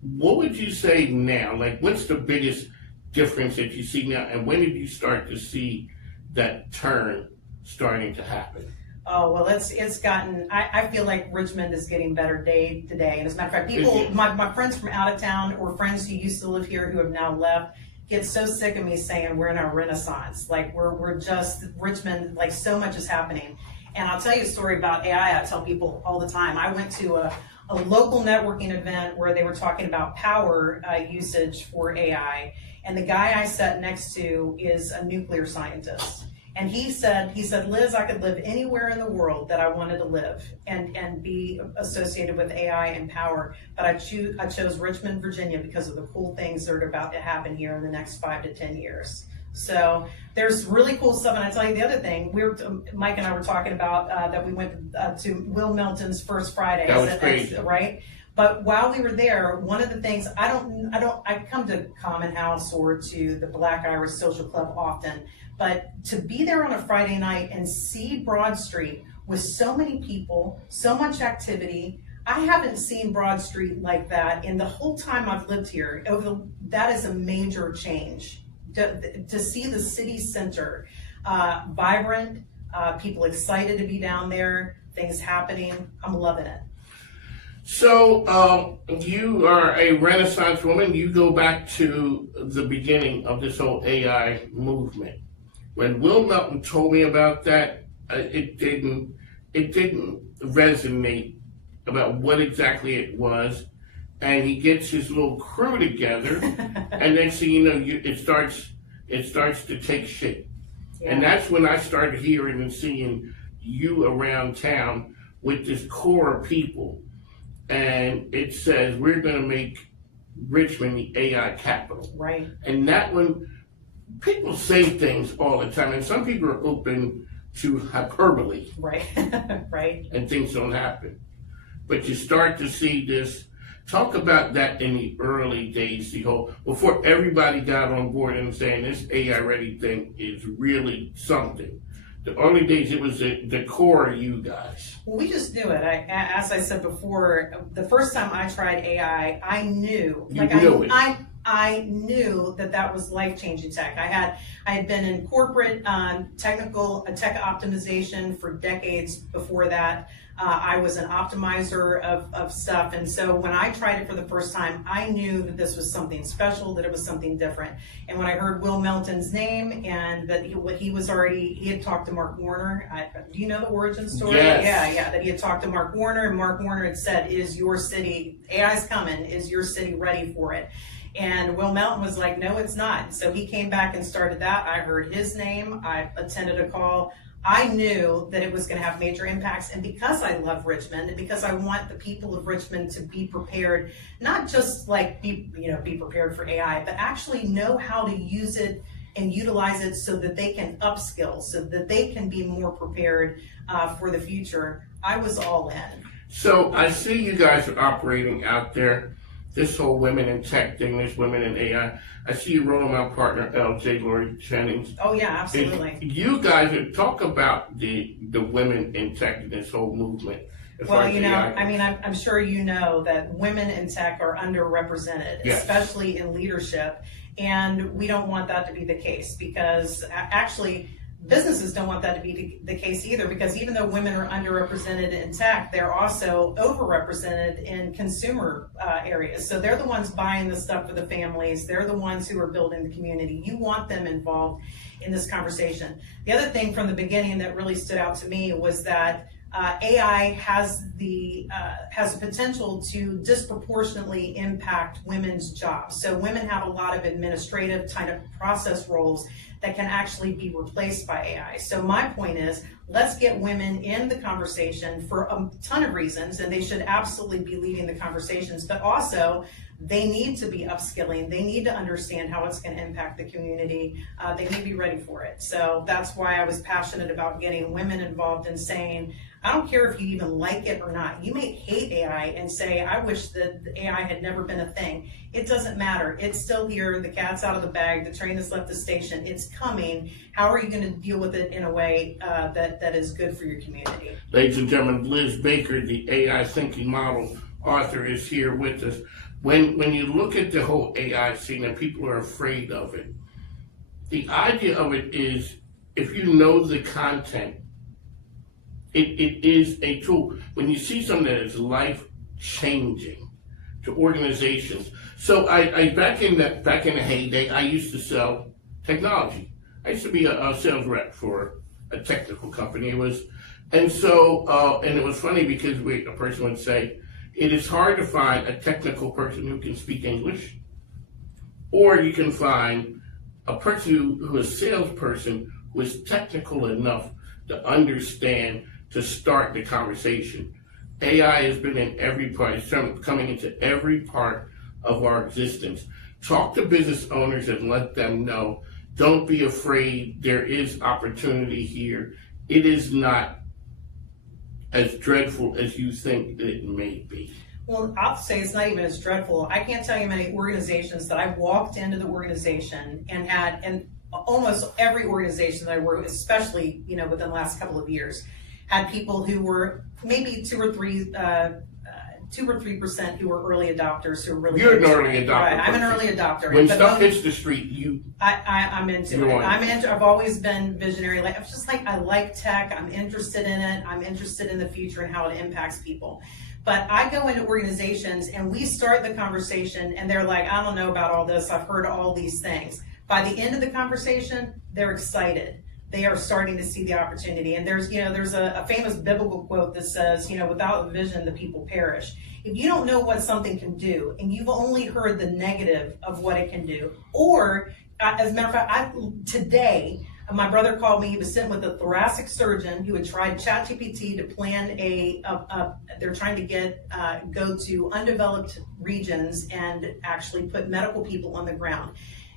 what would you say now? Like, what's the biggest difference that you see now? And when did you start to see that turn starting to happen? Oh, well, it's gotten, I feel like Richmond is getting better day to day. And as a matter of fact, people, my friends from out of town or friends who used to live here who have now left, get so sick of me saying we're in a renaissance. Like we're just, Richmond, like so much is happening. And I'll tell you a story about AI I tell people all the time. I went to a local networking event where they were talking about power usage for AI. And the guy I sat next to is a nuclear scientist. And he said, Liz, I could live anywhere in the world that I wanted to live and be associated with AI and power, but I chose Richmond, Virginia because of the cool things that are about to happen here in the next 5 to 10 years. So there's really cool stuff. And I tell you the other thing, Mike and I were talking about that we went to Will Melton's First Friday. That was crazy. Right? But while we were there, one of the things, I come to Common House or to the Black Irish Social Club often, but to be there on a Friday night and see Broad Street with so many people, so much activity, I haven't seen Broad Street like that in the whole time I've lived here. That is a major change. To see the city center vibrant, people excited to be down there, things happening, I'm loving it. So you are a Renaissance woman. You go back to the beginning of this whole AI movement. When Will Melton told me about that, it didn't resonate about what exactly it was. And he gets his little crew together, and next thing you know, it starts to take shape. Yeah. And that's when I started hearing and seeing you around town with this core of people. And it says, we're going to make Richmond the AI capital. Right. And that one, people say things all the time, and some people are open to hyperbole. Right. Right. And things don't happen. But you start to see this Talk about that in the early days, the whole, before everybody got on board and saying this AI ready thing is really something. The early days, it was the core of you guys. Well, we just knew it. As I said before, the first time I tried AI, I knew. I knew that was life-changing tech. I had been in corporate tech optimization for decades before that. I was an optimizer of stuff, and so when I tried it for the first time, I knew that this was something special, that it was something different. And when I heard Will Melton's name and that he had talked to Mark Warner. Do you know the origin story? Yes. Yeah, that he had talked to Mark Warner, and Mark Warner had said, "Is your city, AI's coming, is your city ready for it?" And Will Melton was like, "No, it's not." So he came back and started that. I heard his name. I attended a call. I knew that it was going to have major impacts. And because I love Richmond and because I want the people of Richmond to be prepared, not just like be prepared for AI, but actually know how to use it and utilize it so that they can upskill, so that they can be more prepared for the future, I was all in. So I see you guys are operating out there. This whole women in tech thing, this women in AI. I see you rolling my partner, LJ Lori Jennings. Oh yeah, absolutely. You guys talk about the women in tech, this whole movement. Well, I'm sure you know that women in tech are underrepresented, yes, especially in leadership. And we don't want that to be the case, because actually businesses don't want that to be the case either, because even though women are underrepresented in tech, they're also overrepresented in consumer areas. So they're the ones buying the stuff for the families. They're the ones who are building the community. You want them involved in this conversation. The other thing from the beginning that really stood out to me was that AI has the potential to disproportionately impact women's jobs. So women have a lot of administrative kind of process roles that can actually be replaced by AI. So my point is, let's get women in the conversation for a ton of reasons, and they should absolutely be leading the conversations, but also they need to be upskilling. They need to understand how it's going to impact the community. They need to be ready for it. So that's why I was passionate about getting women involved and saying, I don't care if you even like it or not. You may hate AI and say, I wish that the AI had never been a thing. It doesn't matter. It's still here. The cat's out of the bag. The train has left the station. It's coming. How are you going to deal with it in a way that is good for your community? Ladies and gentlemen, Liz Baker, the AI thinking model author, is here with us. When you look at the whole AI scene and people are afraid of it, the idea of it is, if you know the content, it is a tool. When you see something that is life-changing to organizations. So I back in the heyday, I used to sell technology. I used to be a sales rep for a technical company. And it was funny because a person would say, it is hard to find a technical person who can speak English, or you can find a person who is a salesperson who is technical enough to understand to start the conversation. AI has been in every part, it's coming into every part of our existence. Talk to business owners and let them know, don't be afraid, there is opportunity here. It is not as dreadful as you think it may be. Well, I'll say it's not even as dreadful. I can't tell you many organizations that I walked into the organization and almost every organization that I worked with, especially within the last couple of years, had people who were maybe 2 or 3% who were early adopters who were really. You're an early adopter. Right, I'm an early adopter. When stuff hits the street, I'm into it. I've always been visionary. I like tech. I'm interested in it. I'm interested in the future and how it impacts people. But I go into organizations and we start the conversation and they're like, I don't know about all this. I've heard all these things. By the end of the conversation, they're excited. They are starting to see the opportunity. And there's a famous biblical quote that says, without a vision, the people perish. If you don't know what something can do, and you've only heard the negative of what it can do, or as a matter of fact, today, my brother called me. He was sitting with a thoracic surgeon who had tried ChatGPT to plan they're trying to go to undeveloped regions and actually put medical people on the ground.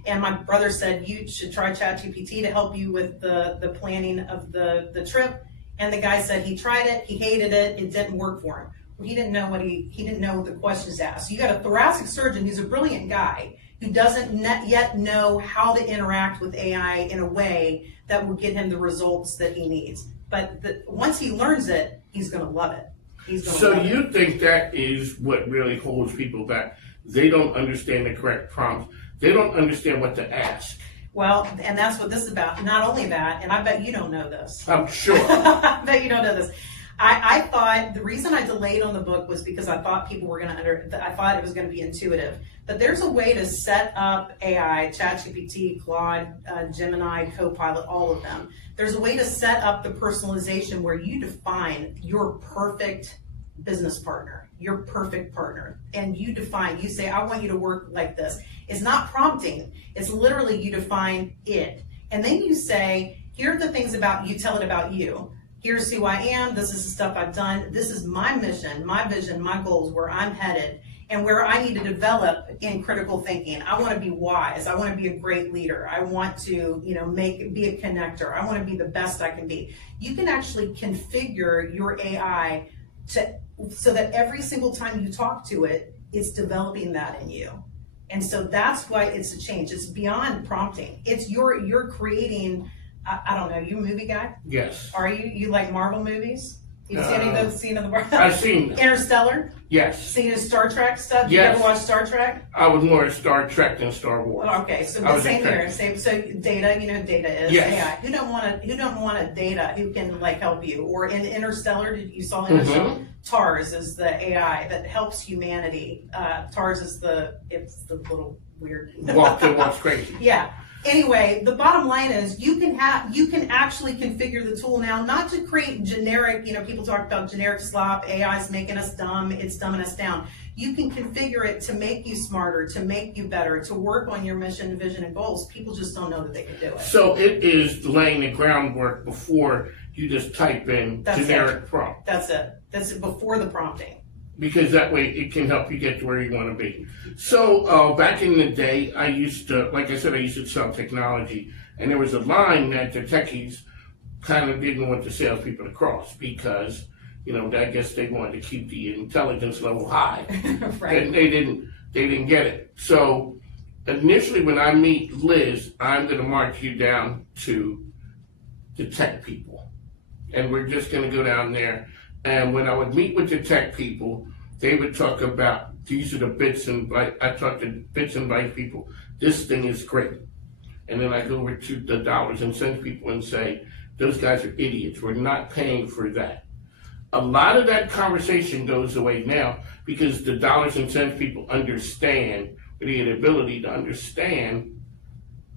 And my brother said, you should try ChatGPT to help you with the planning of the trip. And the guy said he tried it, he hated it, it didn't work for him. he didn't know the questions asked. So you got a thoracic surgeon who's a brilliant guy who doesn't yet know how to interact with AI in a way that will get him the results that he needs. But once he learns it, he's going to love it. So you think that is what really holds people back? They don't understand the correct prompts. They don't understand what to ask. Well, and that's what this is about. Not only that, and I bet you don't know this. I'm sure. I bet you don't know this. I thought the reason I delayed on the book was because I thought people were going to I thought it was going to be intuitive. But there's a way to set up AI, ChatGPT, Claude, Gemini, Copilot, all of them. There's a way to set up the personalization where you define your perfect business partner, your perfect partner. And you say, I want you to work like this. It's not prompting. It's literally you define it. And then you say, here are the things about you, tell it about you. Here's who I am, this is the stuff I've done, this is my mission, my vision, my goals, where I'm headed, and where I need to develop in critical thinking. I want to be wise, I want to be a great leader, I want to, be a connector, I want to be the best I can be. You can actually configure your AI so that every single time you talk to it, it's developing that in you. And so that's why it's a change. It's beyond prompting. It's you're creating. I don't know. You a movie guy? Yes. Are you? You like Marvel movies? You've seen any of those scenes in the Marvel? I've seen them. Interstellar? Yes. Seen his Star Trek stuff? Yes. You ever watch Star Trek? I was more Star Trek than Star Wars. Okay, so the same here. So data, you know who data is. Yes. AI. Who don't want a data who can help you? Or in Interstellar, you saw Interstellar? Mm-hmm. TARS is the AI that helps humanity. TARS is it's the little weird Walks crazy. Yeah. Anyway, the bottom line is you can actually configure the tool now, not to create generic, people talk about generic slop, AI is making us dumb, it's dumbing us down. You can configure it to make you smarter, to make you better, to work on your mission, vision, and goals. People just don't know that they can do it. So it is laying the groundwork before you just type in generic prompt. That's it. That's it before the prompting. Because that way it can help you get to where you want to be. So back in the day, I used to sell technology, and there was a line that the techies kind of didn't want the salespeople to cross because, I guess they wanted to keep the intelligence level high. Right. And they didn't get it. So initially, when I meet Liz, I'm going to march you down to the tech people, and we're just going to go down there. And when I would meet with the tech people, they would talk about, these are the bits and bytes. I talk to bits and bytes people. This thing is great. And then I go over to the dollars and cents people and say, those guys are idiots. We're not paying for that. A lot of that conversation goes away now because the dollars and cents people understand, or the ability to understand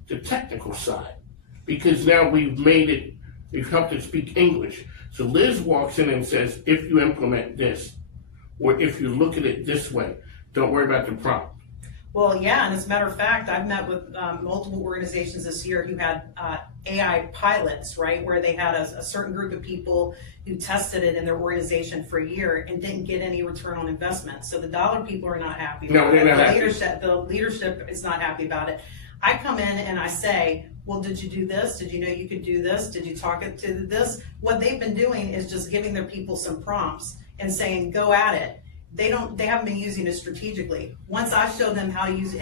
the technical side. Because now we've helped it speak English. So Liz walks in and says, if you implement this, or if you look at it this way, don't worry about the prompt. Well, yeah, and as a matter of fact, I've met with multiple organizations this year who had AI pilots, right, where they had a certain group of people who tested it in their organization for a year and didn't get any return on investment. So the dollar people are not happy. No, they're not happy. The leadership is not happy about it. I come in and I say, well, did you do this? Did you know you could do this? Did you talk it to this? What they've been doing is just giving their people some prompts and saying, go at it. They haven't been using it strategically. Once I show them how to use it,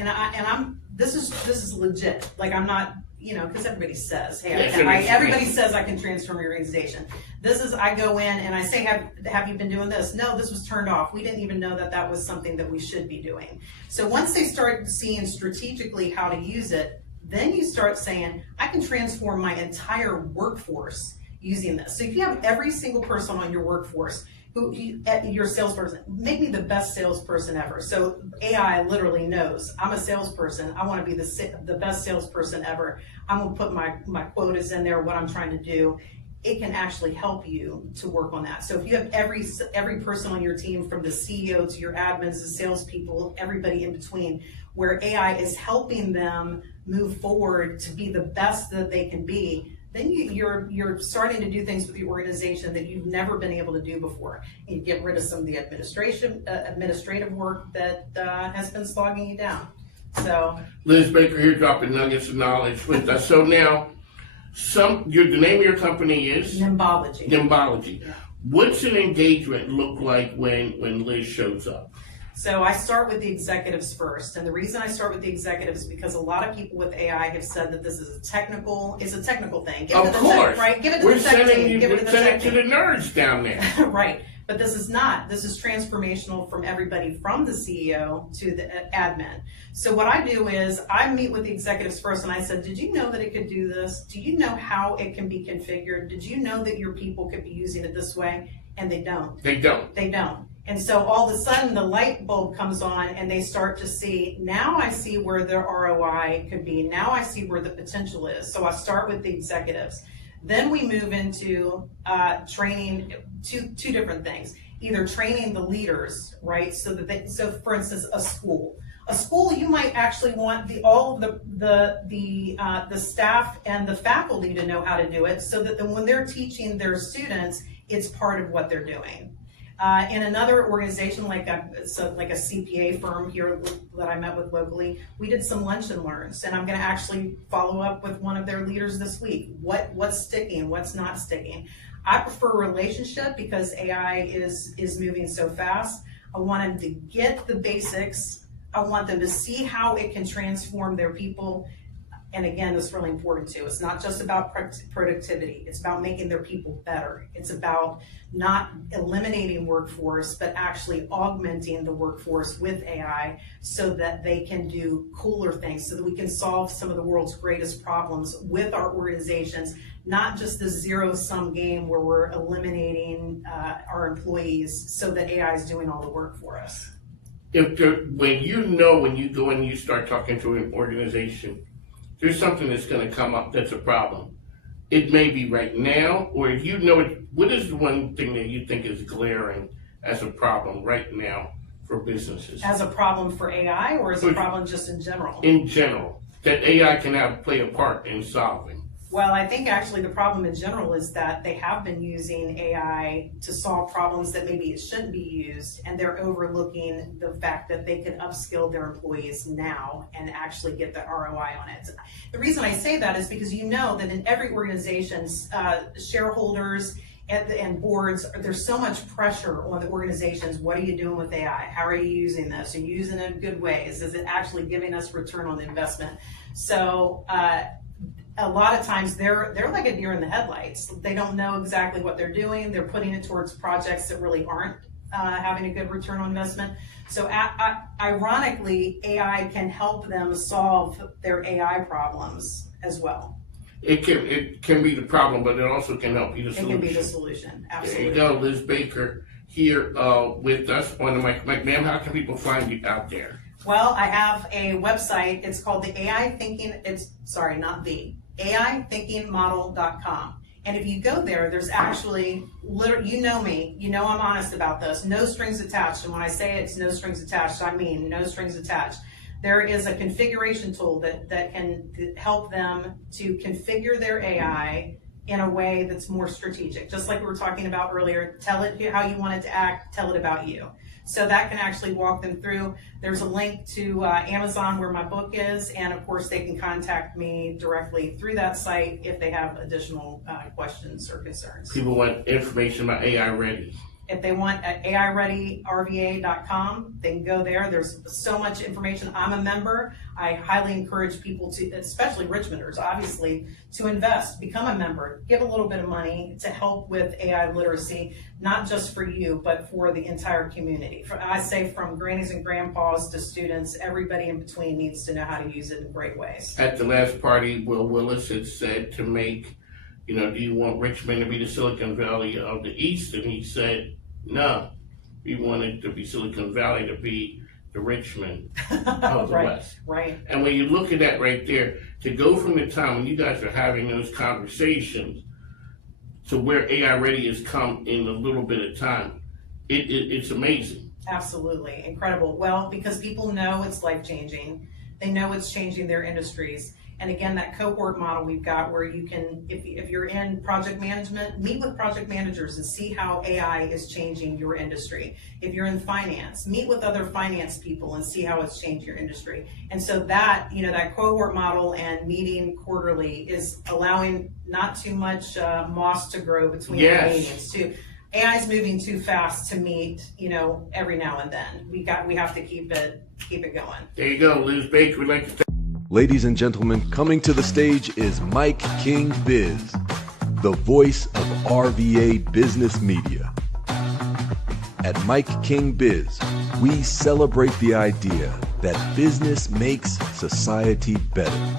this is legit. Like I'm not, because everybody says, hey, everybody says I can transform your organization. I go in and I say, have you been doing this? No, this was turned off. We didn't even know that was something that we should be doing. So once they start seeing strategically how to use it, then you start saying, I can transform my entire workforce using this. So if you have every single person on your workforce, your salesperson, make me the best salesperson ever. So AI literally knows I'm a salesperson. I want to be the best salesperson ever. I'm going to put my quotas in there, what I'm trying to do. It can actually help you to work on that. So if you have every person on your team, from the CEO to your admins, the salespeople, everybody in between, where AI is helping them move forward to be the best that they can be, then you're starting to do things with your organization that you've never been able to do before. And you get rid of some of the administrative work that has been slogging you down. So Liz Baker here, dropping nuggets of knowledge with us. So now, the name of your company is Nimbology. Nimbology. Yeah. What's an engagement look like when Liz shows up? So I start with the executives first, and the reason I start with the executives is because a lot of people with AI have said that this is a technical thing. Of course, right? Give it to we're the tech sending team. Give it to the tech to the nerds down there. Right, but this is not. This is transformational from everybody from the CEO to the admin. So what I do is I meet with the executives first, and I said, did you know that it could do this? Do you know how it can be configured? Did you know that your people could be using it this way? And they don't. They don't. They don't. And so all of a sudden the light bulb comes on and they start to see, now I see where their ROI could be. Now I see where the potential is. So I start with the executives. Then we move into training two different things. Either training the leaders, right? So for instance, a school, you might actually want all of the staff and the faculty to know how to do it, so that when they're teaching their students, it's part of what they're doing. In another organization, like a CPA firm here that I met with locally, we did some lunch and learns, and I'm going to actually follow up with one of their leaders this week. What's sticking? What's not sticking? I prefer relationship because AI is moving so fast. I want them to get the basics. I want them to see how it can transform their people. And again, that's really important too. It's not just about productivity. It's about making their people better. It's about not eliminating workforce, but actually augmenting the workforce with AI so that they can do cooler things, so that we can solve some of the world's greatest problems with our organizations, not just the zero-sum game where we're eliminating our employees so that AI is doing all the work for us. When you go and you start talking to an organization, there's something that's going to come up that's a problem. It may be right now, or if you know it, what is the one thing that you think is glaring as a problem right now for businesses? As a problem for AI, or as a problem just in general? In general, that AI can play a part in solving. Well, I think actually the problem in general is that they have been using AI to solve problems that maybe it shouldn't be used, and they're overlooking the fact that they can upskill their employees now and actually get the ROI on it. The reason I say that is because you know that in every organization, shareholders and boards, there's so much pressure on the organizations. What are you doing with AI? How are you using this? Are you using it in good ways? Is it actually giving us return on the investment? So, a lot of times they're like a deer in the headlights. They don't know exactly what they're doing. They're putting it towards projects that really aren't having a good return on investment. So ironically, AI can help them solve their AI problems as well. It can be the problem, but it also can help you the solution. It can be the solution, absolutely. There you go, Liz Baker here with us on the mic. Ma'am, how can people find you out there? Well, I have a website. It's called the AIThinkingModel.com. And if you go there, there's actually, you know me, you know I'm honest about this, no strings attached. And when I say it's no strings attached, I mean no strings attached. There is a configuration tool that can help them to configure their AI in a way that's more strategic. Just like we were talking about earlier, tell it how you want it to act, tell it about you. So that can actually walk them through. There's a link to Amazon where my book is, and of course they can contact me directly through that site if they have additional questions or concerns. People want information about AI Ready. If they want at AIReadyRVA.com, they can go there. There's so much information. I'm a member. I highly encourage people to, especially Richmonders, obviously, to invest, become a member, give a little bit of money to help with AI literacy, not just for you, but for the entire community. I say from grannies and grandpas to students, everybody in between needs to know how to use it in great ways. At the last party, Will Willis had said to make, do you want Richmond to be the Silicon Valley of the East? And he said, no, we wanted to be Silicon Valley to be the Richmond of the West. Right. And when you look at that right there, to go from the time when you guys are having those conversations to where AI Ready has come in a little bit of time, it's amazing. Absolutely, incredible. Well, because people know it's life-changing. They know it's changing their industries. And again, that cohort model we've got where you can, if you're in project management, meet with project managers and see how AI is changing your industry. If you're in finance, meet with other finance people and see how it's changed your industry. And so that, that cohort model and meeting quarterly is allowing not too much moss to grow between the meetings too. AI is moving too fast to meet, every now and then. We have to keep it going. There you go, Liz Bates. We'd like to Ladies and gentlemen, coming to the stage is MIKEKINGBIZ, the voice of RVA business media. At MIKEKINGBIZ, we celebrate the idea that business makes society better.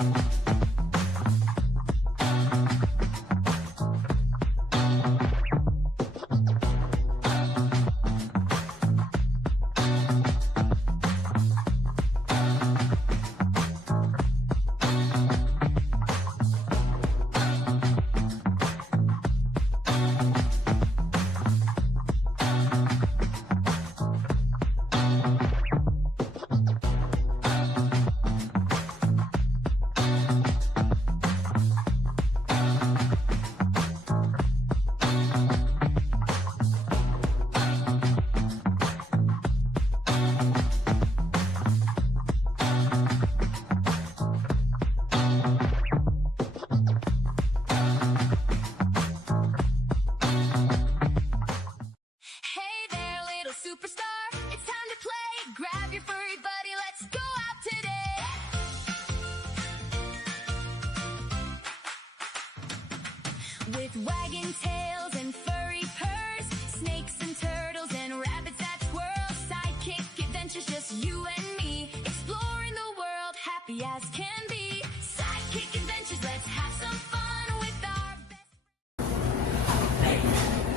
With wagging tails and furry purrs, snakes and turtles and rabbits that twirl, sidekick adventures, just you and me, exploring the world, happy as can be. Sidekick adventures, let's have some fun with our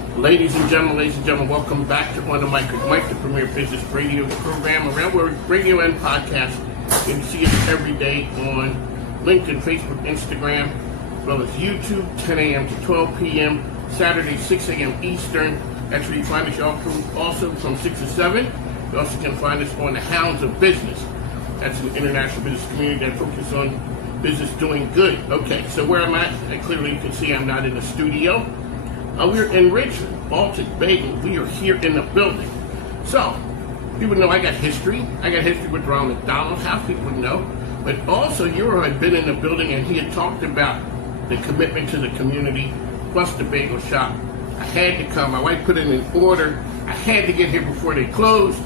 best. Ladies and gentlemen, welcome back to one of Mike, the premier business radio program around where radio and podcast. You can see us every day on LinkedIn, Facebook, Instagram, as well as YouTube, 10 a.m. to 12 p.m., Saturday, 6 a.m. Eastern. That's where you find us also from 6 to 7. You also can find us on the Hounds of Business. That's an international business community that focuses on business doing good. Okay, so where I'm at, clearly you can see I'm not in the studio. We're in Richmond, Baltic Bagel. We are here in the building. So, people know I got history. I got history with Ronald McDonald. Half people know. But also, Euro had been in the building and he had talked about the commitment to the community, plus the bagel shop. I had to come. My wife put it in order. I had to get here before they closed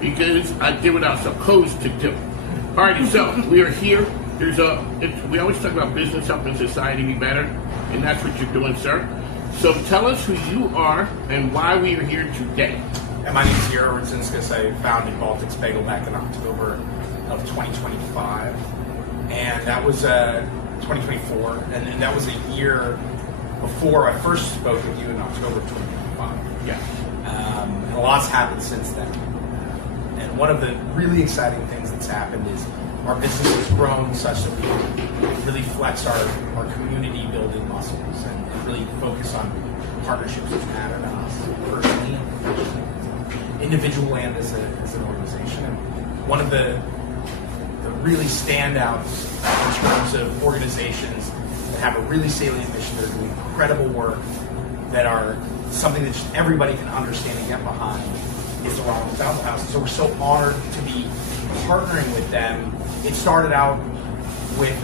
because I did what I was supposed to do. Alrighty, so we are here. We always talk about business helping society be better, and that's what you're doing, sir. So tell us who you are and why we are here today. My name is Yaro Radzinskas. I founded Baltic's Bagel back in October of 2025, and that was 2024, and that was a year before I first spoke with you in October of 2025. Yeah. And a lot's happened since then. And one of the really exciting things that's happened is our business has grown such that we really flex our community building muscles and really focus on partnerships which matter to us personally, individually, and as an organization. And one of the really standouts in terms of organizations that have a really salient mission, that are doing incredible work, that are something that just everybody can understand and get behind, is the Ronald McDonald House. And so we're so honored to be partnering with them. It started out with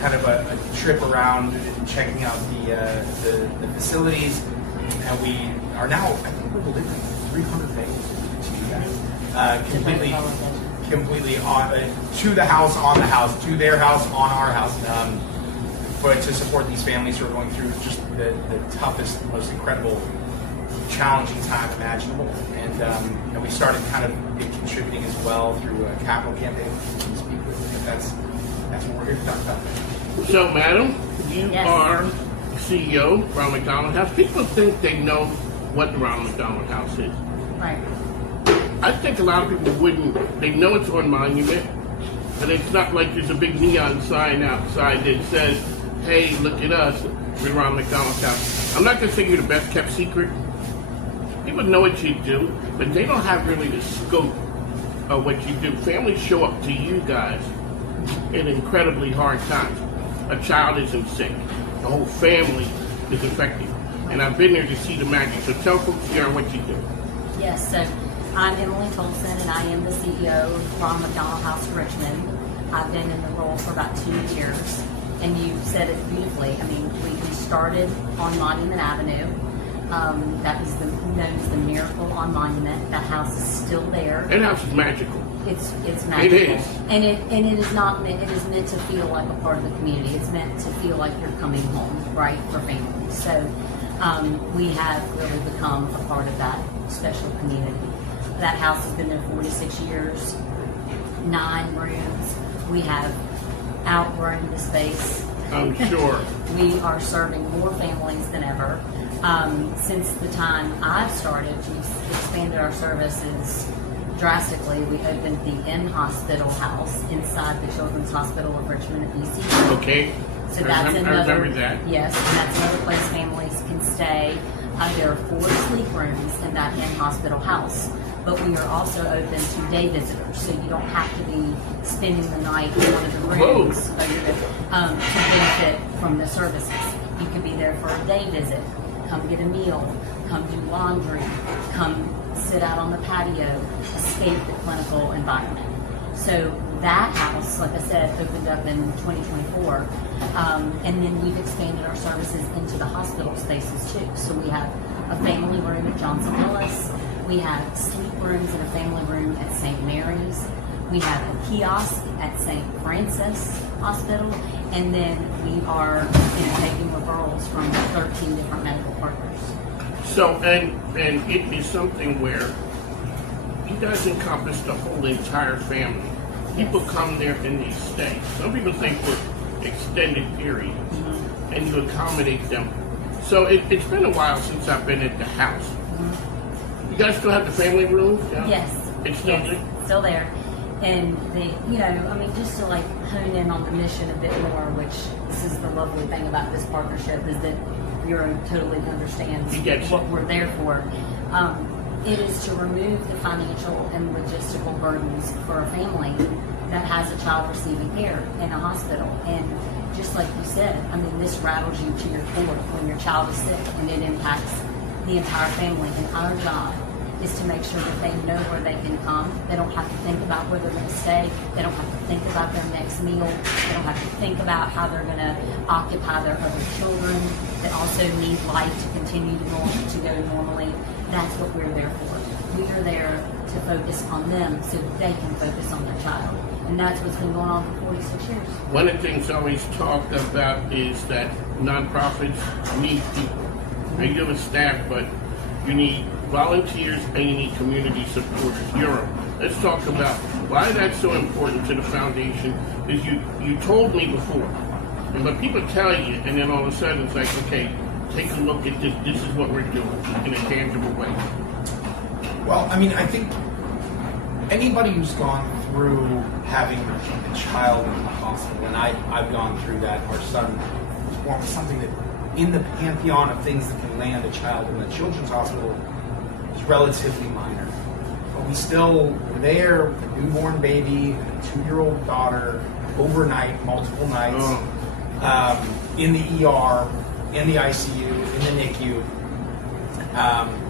kind of a trip around and checking out the facilities, and we are now, I think we're delivering 300 bagels to you guys, completely on to the house, on the house, to their house, on our house, but to support these families who are going through just the toughest, most incredible, challenging time imaginable. And we started kind of contributing as well through a capital campaign. That's what we're here to talk about. So, madam, you are CEO, Ronald McDonald House. People think they know what the Ronald McDonald House is. Right. I think a lot of people wouldn't. They know it's on Monument, but it's not like there's a big neon sign outside that says, hey, look at us, we're Ronald McDonald House. I'm not going to say you're the best kept secret. People know what you do, but they don't have really the scope of what you do. Families show up to you guys in incredibly hard times. A child isn't sick. The whole family is affected. And I've been there to see the magic. So tell folks here what you do. Yes, so I'm Emily Tolson, and I am the CEO of Ronald McDonald House Richmond. I've been in the role for about 2 years, and you said it beautifully. I mean, we started on Monument Avenue. That was known as the Miracle on Monument. That house is still there. That house is magical. It's magical. It is. And it is not meant, it is meant to feel like a part of the community. It's meant to feel like you're coming home, right, for families. So we have really become a part of that special community. That house has been there 46 years, 9 rooms. We have outgrown the space. I'm sure. We are serving more families than ever. Since the time I've started, we've expanded our services drastically. We opened the in-hospital house inside the Children's Hospital of Richmond at UC. Okay. So that's another. I remember that. Yes, and that's another place families can stay. There are 4 sleep rooms in that in-hospital house, but we are also open to day visitors, so you don't have to be spending the night in one of the rooms to benefit from the services. You can be there for a day visit, come get a meal, come do laundry, come sit out on the patio, escape the clinical environment. So that house, like I said, opened up in 2024, and then we've expanded our services into the hospital spaces too. So we have a family room at Johnson Willis, we have sleep rooms and a family room at St. Mary's, we have a kiosk at St. Francis Hospital, and then we are taking referrals from 13 different medical partners. So, and it is something where it does encompass the whole entire family. People come there and they stay. Some people think for extended periods, and you accommodate them. So it's been a while since I've been at the house. You guys still have the family room? Yeah? Yes. It's still there? Still there. And just to like hone in on the mission a bit more, which this is the lovely thing about this partnership, is that Bureau totally understands what we're there for. It is to remove the financial and logistical burdens for a family that has a child receiving care in a hospital. And just like you said, this rattles you to your core when your child is sick, and it impacts the entire family. And our job is to make sure that they know where they can come. They don't have to think about where they're going to stay. They don't have to think about their next meal. They don't have to think about how they're going to occupy their other children that also need life to continue to go normally. That's what we're there for. We are there to focus on them so they can focus on their child. And that's what's been going on for 46 years. One of the things I always talk about is that nonprofits need people. You have a staff, but you need volunteers and you need community supporters. Let's talk about why that's so important to the foundation. Is you told me before, but people tell you, and then all of a sudden it's like, okay, take a look at this. This is what we're doing in a tangible way. Well, I think anybody who's gone through having a child in the hospital, and I've gone through that. Our son was born with something that, in the pantheon of things that can land a child in the children's hospital, is relatively minor. But we still were there with a newborn baby and a 2-year-old daughter overnight, multiple nights, in the ER, in the ICU, in the NICU.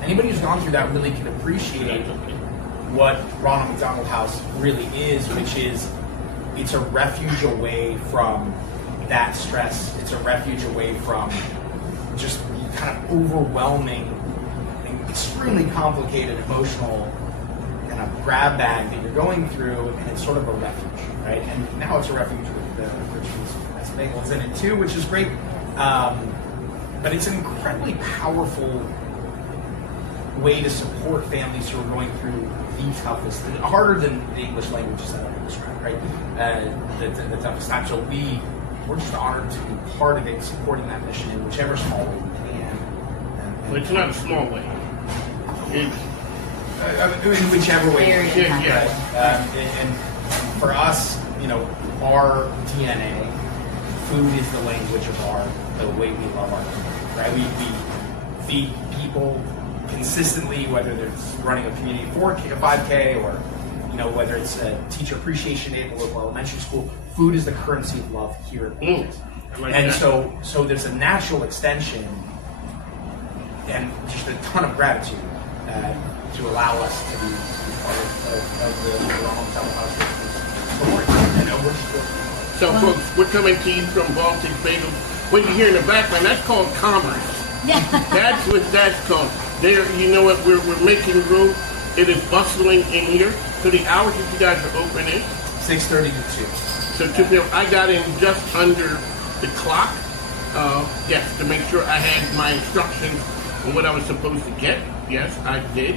Anybody who's gone through that really can appreciate what Ronald McDonald House really is, which is it's a refuge away from that stress. It's a refuge away from just kind of overwhelming and extremely complicated emotional kind of grab bag that you're going through, and it's sort of a refuge, right? And now it's a refuge with the Richmond's bagels in it too, which is great. But it's an incredibly powerful way to support families who are going through the toughest, harder than the English language is that I described, right? The toughest time. So we're just honored to be part of it, supporting that mission in whichever small way we can. Well, it's not a small way. It's in whichever way. And for us, our DNA, food is the language of the way we love our community, right? We feed people consistently, whether it's running a community 4K, 5K, or whether it's a teacher appreciation day at the local elementary school. Food is the currency of love here. And so there's a natural extension and just a ton of gratitude to allow us to be part of the Ronald McDonald House. So folks, we're coming to you from Baltic Bagels. What you hear in the background, that's called commerce. That's what that's called. There, you know what? We're making room. It is bustling in here. So the hours that you guys are open is 6:30 to 2. So 2 p.m. I got in just under the clock. Yes, to make sure I had my instructions on what I was supposed to get. Yes, I did.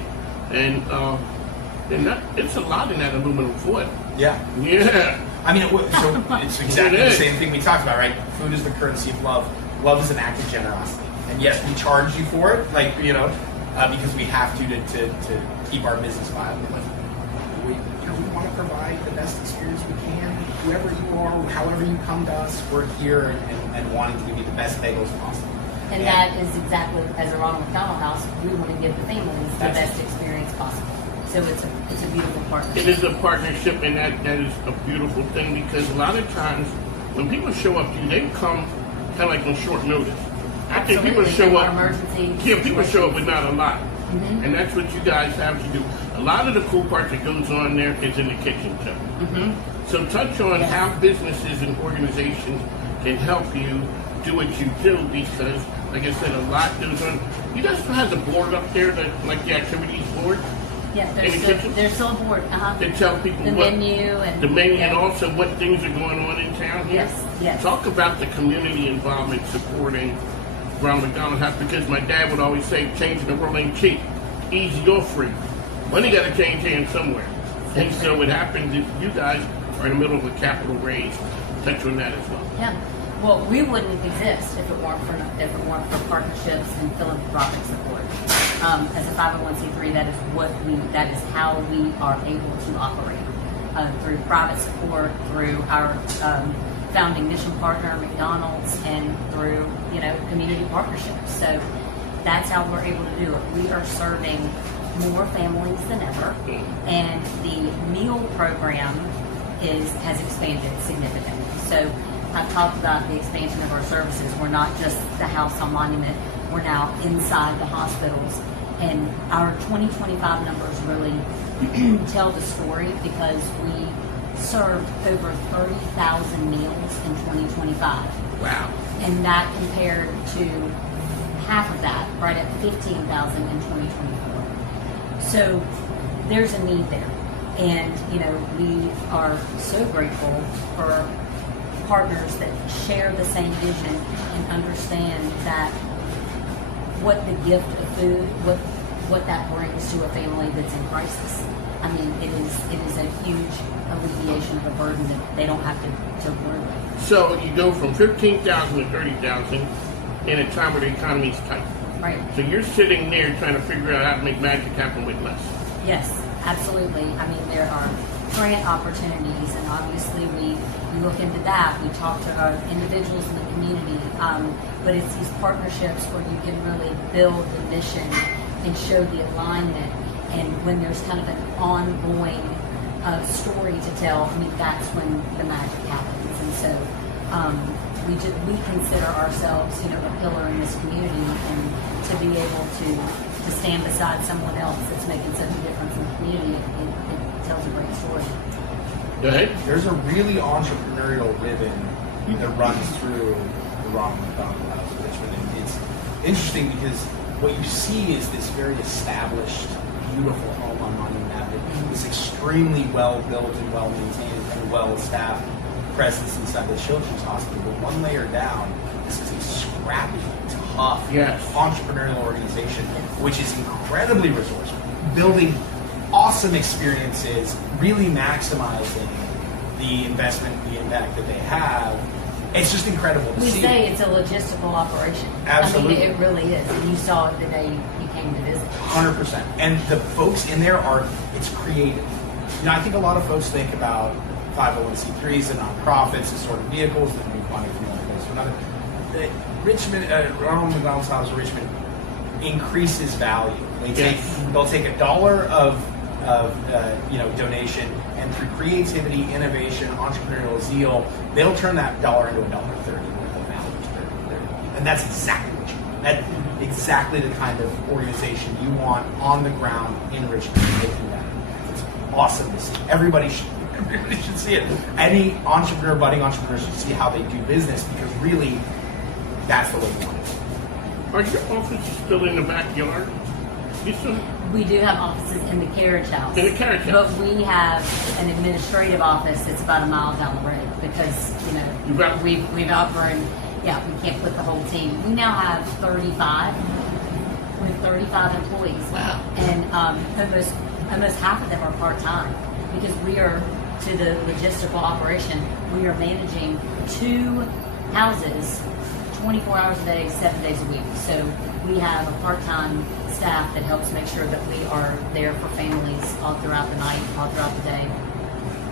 And it's a lot in that aluminum foil. Yeah. Yeah. I mean, so it's exactly the same thing we talked about, right? Food is the currency of love. Love is an act of generosity. And yes, we charge you for it, like, because we have to keep our business viable. But we want to provide the best experience we can. Whoever you are, however you come to us, we're here and wanting to give you the best bagels possible. And that is exactly, as a Ronald McDonald house, we want to give the families the best experience possible. So it's a beautiful partnership. It is a partnership, and that is a beautiful thing, because a lot of times when people show up to you, they come kind of like on short notice. I think people show up. Yeah, people show up with not a lot, and that's what you guys have to do. A lot of the cool part that goes on there is in the kitchen too. So touch on how businesses and organizations can help you do what you do, because, like I said, a lot goes on. You guys have a board up there, that like the activities board. Yeah, there's still a board. To tell people the menu and also what things are going on in town here. Yes. Talk about the community involvement supporting Ronald McDonald House, because my dad would always say, changing the world ain't cheap, easy or free. Money got to change hands somewhere. And so what happens is you guys are in the middle of a capital raise. Touch on that as well. Yeah. Well, we wouldn't exist if it weren't for partnerships and philanthropic support. As a 501c3, that is how we are able to operate, through private support, through our founding mission partner, McDonald's, and through community partnerships. So that's how we're able to do it. We are serving more families than ever, and the meal program has expanded significantly. So I've talked about the expansion of our services. We're not just the house on Monument. We're now inside the hospitals. And our 2025 numbers really tell the story, because we served over 30,000 meals in 2025. Wow. And that compared to half of that, right at 15,000 in 2024. So there's a need there. And, we are so grateful for partners that share the same vision and understand that what the gift of food, what that brings to a family that's in crisis. I mean, it is a huge alleviation of a burden that they don't have to worry with. So you go from 15,000 to 30,000 in a time where the economy is tight. Right. So you're sitting there trying to figure out how to make magic happen with less. Yes, absolutely. I mean, there are grant opportunities, and obviously we look into that. We talk to our individuals in the community, but it's these partnerships where you can really build the mission and show the alignment. And when there's kind of an ongoing story to tell, I mean, that's when the magic happens. And so we consider ourselves, a pillar in this community, and to be able to stand beside someone else that's making such a difference in the community, it tells a great story. Go ahead. There's a really entrepreneurial ribbon that runs through the Ronald McDonald House in Richmond. And it's interesting because what you see is this very established, beautiful home on Monument Avenue, this extremely well-built and well-maintained and well-staffed presence inside the Children's Hospital. But one layer down, this is a scrappy, tough, entrepreneurial organization, which is incredibly resourceful, building awesome experiences, really maximizing the investment, the impact that they have. It's just incredible to see. We say it's a logistical operation. Absolutely. I mean, it really is. And you saw it the day you came to visit. 100%. And the folks in there it's creative. I think a lot of folks think about 501c3s and nonprofits as sort of vehicles that move money from one place to another. Richmond, Ronald McDonald's House of Richmond increases value. They'll take $1 of donation, and through creativity, innovation, entrepreneurial zeal, they'll turn that $1 into $1.30 worth of value. And that's exactly what you want. That's exactly the kind of organization you want on the ground in Richmond making that. It's awesome to see. Everybody should see it. Any budding entrepreneur should see how they do business, because really, that's the way you want it. Are your offices still in the backyard? We do have offices in the carriage house. In the carriage house. But we have an administrative office that's about a mile down the road because, we've outgrown, we can't put the whole team. We now have 35. We have 35 employees. Wow. And almost half of them are part-time because we are, to the logistical operation, we are managing 2 houses 24 hours a day, 7 days a week. So we have a part-time staff that helps make sure that we are there for families all throughout the night, all throughout the day.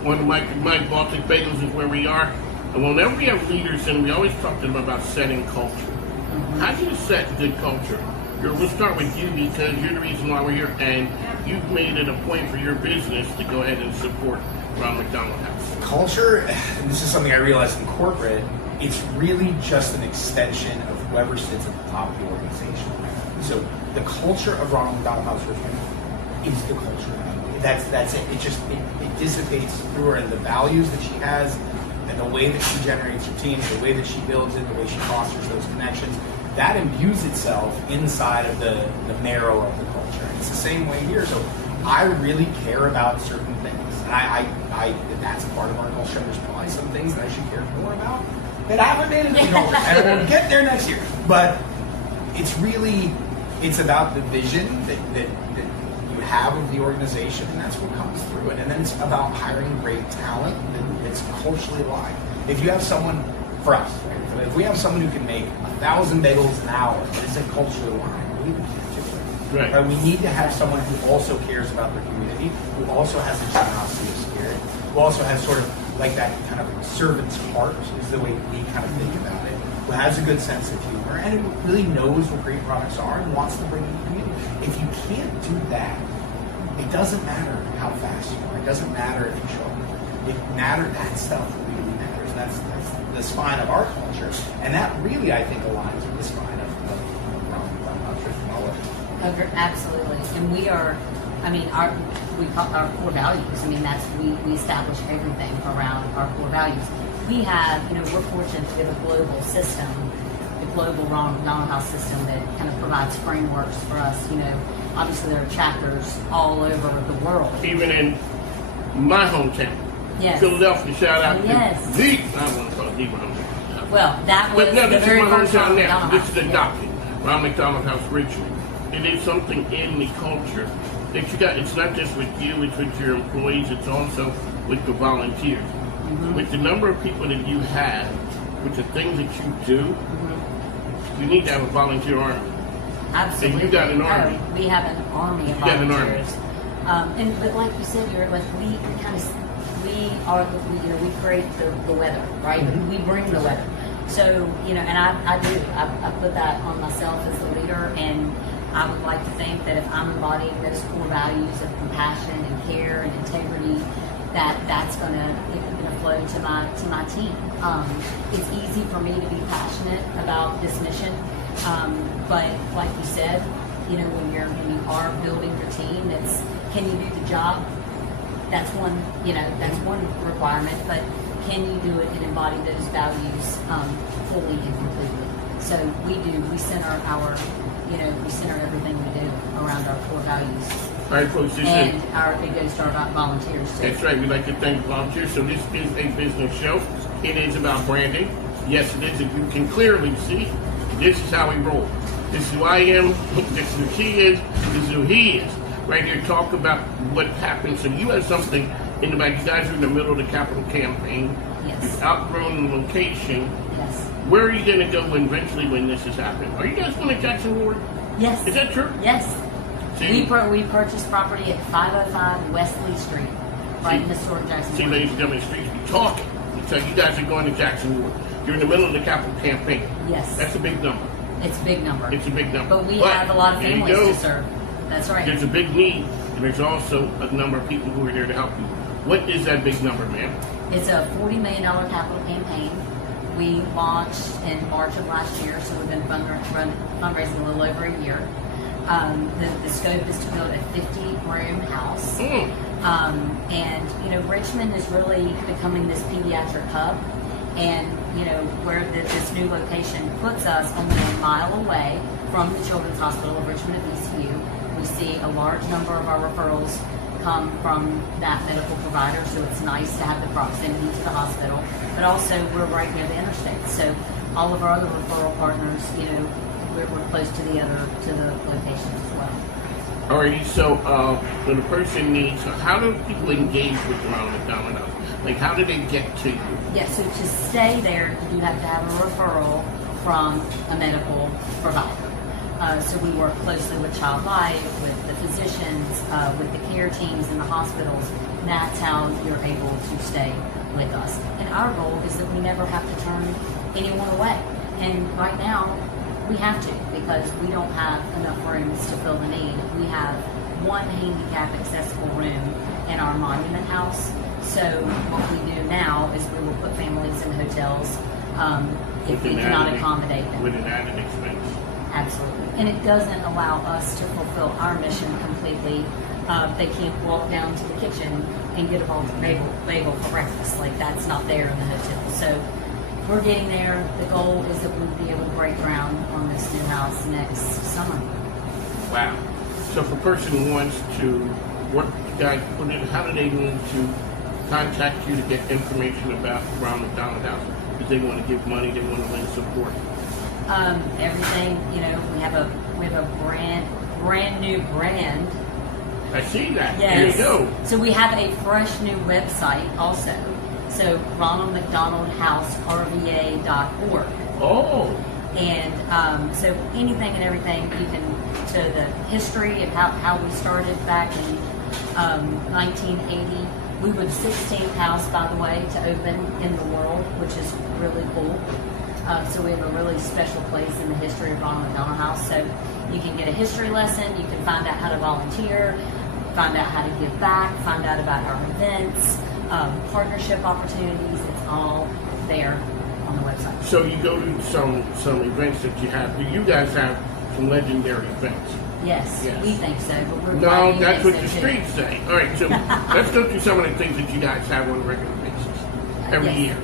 One of my Baltic Bagels is where we are. And whenever we have leaders in, we always talk to them about setting culture. Mm-hmm. How do you set good culture? We'll start with you because you're the reason why we're here, and you've made it a point for your business to go ahead and support Ronald McDonald House. Culture, and this is something I realized in corporate, it's really just an extension of whoever sits at the top of the organization. So the culture of Ronald McDonald House Richmond is the culture. That's it. It dissipates through her, and the values that she has, and the way that she generates her team, the way that she builds it, the way she fosters those connections, that imbues itself inside of the marrow of the culture. And it's the same way here. So I really care about certain things, and I that's part of our culture. There's probably some things that I should care more about that I haven't made it in culture, and we'll get there next year. But it's about the vision that you have of the organization, and that's what comes through it. And then it's about hiring great talent that's culturally aligned. If you have someone, for us, right? If we have someone who can make 1,000 bagels an hour, that isn't culturally aligned, we can't do it. Right. We need to have someone who also cares about their community, who also has a generosity of spirit, who also has sort of like that kind of servant's heart, is the way we kind of think about it, who has a good sense of humor, and who really knows what great products are and wants to bring in the community. If you can't do that, it doesn't matter how fast you are. It doesn't matter if you show up. That stuff really matters. That's the spine of our culture, and that really, I think, aligns with the spine of Absolutely, and we are. I mean, our core values. I mean, we establish everything around our core values. We have, we're fortunate to have a global system, the global Ronald McDonald House system that kind of provides frameworks for us. Obviously there are chapters all over the world. Even in my hometown, Philadelphia. Shout out to the. I want to call it the hometown. Well, that was no, the very first hometown now. McDonald This is adopted. Ronald McDonald House Richmond. It is something in the culture that you got. It's not just with you, it's with your employees, it's also with the volunteers. Mm-hmm. With the number of people that you have, with the things that you do, you need to have a volunteer army. Absolutely. And you got an army. Oh, we have an army of volunteers. But like you said, we create the weather, right? Mm-hmm. We bring the weather. So, and I put that on myself as the leader, and I would like to think that if I'm embodying those core values of compassion and care and integrity, that's gonna flow to my team. It's easy for me to be passionate about this mission, but like you said, when you are building your team, it's can you do the job? That's one requirement, but can you do it and embody those values fully and completely? So we center everything we do around our core values. All right, folks, it goes to our volunteers too. That's right. We'd like to thank volunteers. So this is a business show. It is about branding. Yes, it is. If you can clearly see, this is how we roll. This is who I am. This is who she is. This is who he is. Right here, talk about what happened. So you have something in the back. You guys are in the middle of the capital campaign. Yes. You've outgrown the location. Yes. Where are you going to go eventually when this has happened? Are you guys going to Jackson Ward? Yes. Is that true? Yes. We purchased property at 505 West Lee Street, right in historic Jackson. See, ladies and gentlemen, the streets be talking. So you guys are going to Jackson Ward. You're in the middle of the capital campaign. Yes. That's a big number. It's a big number. It's a big number. But we have a lot of families to serve. That's right. There's a big need, and there's also a number of people who are there to help you. What is that big number, ma'am? It's a $40 million capital campaign. We launched in March of last year, so we've been fundraising a little over a year. The scope is to build a 50-room house. And, Richmond is really becoming this pediatric hub. And, you know, where this new location puts us only a mile away from the Children's Hospital of Richmond at VCU. We see a large number of our referrals come from that medical provider, so it's nice to have the proximity to the hospital. But also, we're right near the interstate, so all of our other referral partners, you know, we're close to the locations as well. All right, so when a person needs, how do people engage with Ronald McDonald? Like, how do they get to you? Yeah, so to stay there, you do have to have a referral from a medical provider. So we work closely with Child Life, with the physicians, with the care teams in the hospitals. And that's how you're able to stay with us. And our goal is that we never have to turn anyone away. And right now, we have to, because we don't have enough rooms to fill the need. We have one handicap accessible room in our monument house. So what we do now is we will put families in hotels if we cannot accommodate them. With an added expense. Absolutely. And it doesn't allow us to fulfill our mission completely. They can't walk down to the kitchen and get a malted bagel for breakfast. Like, that's not there in the hotel. So we're getting there. The goal is that we'll be able to break ground on this new house next summer. Wow. So if a person wants to work, guys, how do they need to contact you to get information about Ronald McDonald House? Because they want to give money, they want to lend support. Everything, you know, we have a brand new brand. I see that. Yes. There you go. So we have a fresh new website also. So RonaldMcDonaldHouseRVA.org. Oh. And so anything and everything you can, to the history of how we started back in 1980. We were the 16th house, by the way, to open in the world, which is really cool. So we have a really special place in the history of Ronald McDonald House. So you can get a history lesson, you can find out how to volunteer, find out how to give back, find out about our events, partnership opportunities. It's all there on the website. So you go to some events that you have. Do you guys have some legendary events? Yes, we think so. But we're no, that's what the streets say. All right, so let's go through some of the things that you guys have on a regular basis every year.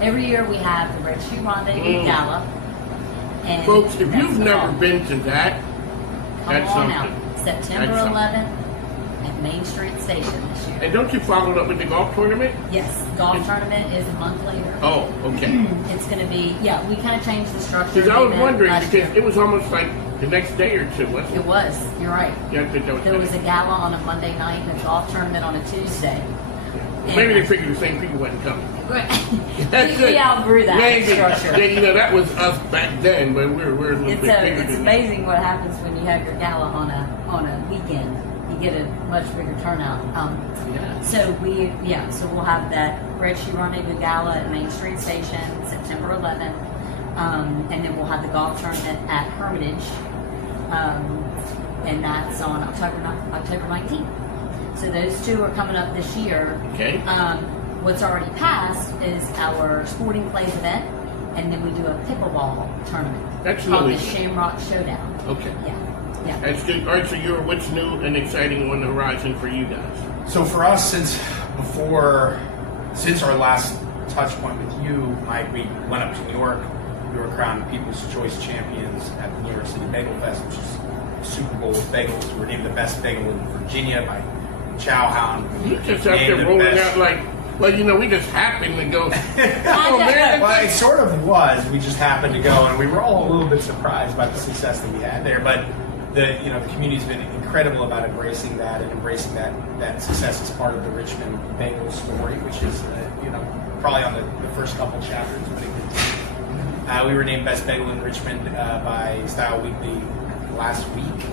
Every year we have the Red Shoe Rendezvous Gala. And folks, if you've never been to that, that's come on something. out. September 11th at Main Street Station this year. And don't you follow it up with the golf tournament? Yes, golf tournament is a month later. Oh, okay. It's going to be, we kind of changed the structure. Because I was wondering, because it was almost like the next day or two, wasn't it? It was, you're right. There was a gala on a Monday night and a golf tournament on a Tuesday. Maybe they figured the same people wasn't coming. Right. That's we outgrew that structure. Yeah, you know, that was us back then, but we're a little bit bigger than It's amazing what happens when you have your gala on a weekend. You get a much bigger turnout. So we'll have that Red Shoe Rendezvous Gala at Main Street Station, September 11th. And then we'll have the golf tournament at Hermitage. And that's on October 19th. So those two are coming up this year. Okay. What's already passed is our Sporting Plays event, and then we do a pickleball tournament. That's called really the Shamrock Showdown. Okay. Yeah. That's good. All right, so what's new and exciting on the horizon for you guys? So for us, since our last touch point with you, Mike, we went up to New York. We were crowned People's Choice Champions at the New York City Bagel Fest, which is Super Bowl with bagels. We were named the best bagel in Virginia by Chowhound. You just out there rolling out like, well, you know, we just happened to go. Oh, man. Well, it sort of was. We just happened to go, and we were all a little bit surprised by the success that we had there. But the community's been incredible about embracing that and embracing that success as part of the Richmond bagel story, which is probably on the first couple chapters, but it continues. We were named Best Bagel in Richmond by Style Weekly last week.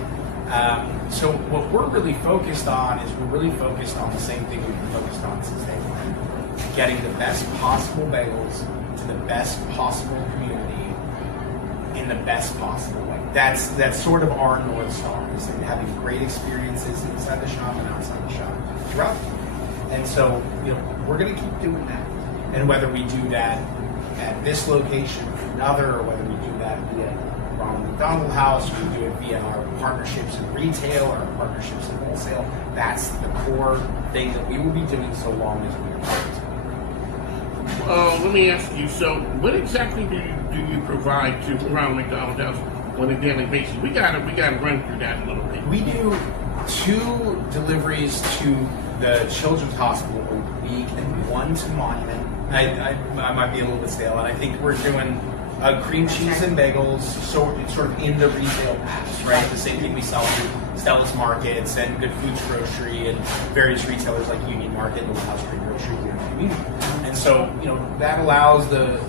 So what we're really focused on is the same thing we've been focused on since day one. Getting the best possible bagels to the best possible community in the best possible way. That's sort of our North Star, is having great experiences inside the shop and outside the shop throughout. And so, we're going to keep doing that. And whether we do that at this location or another, or whether we do that via Ronald McDonald House, or we do it via our partnerships in retail or our partnerships in wholesale, that's the core thing that we will be doing so long as we are part. let me ask you. So, what exactly do you provide to Ronald McDonald House on a daily basis? We gotta run through that a little bit. We do 2 deliveries to the Children's Hospital a week and 1 to Monument. I might be a little bit stale, and I think we're doing cream cheese and bagels, sort of in the retail packs, right? The same thing we sell through Stella's Markets and Good Foods Grocery and various retailers like Union Market and Little House Creek Grocery here in the community. And so, that allows the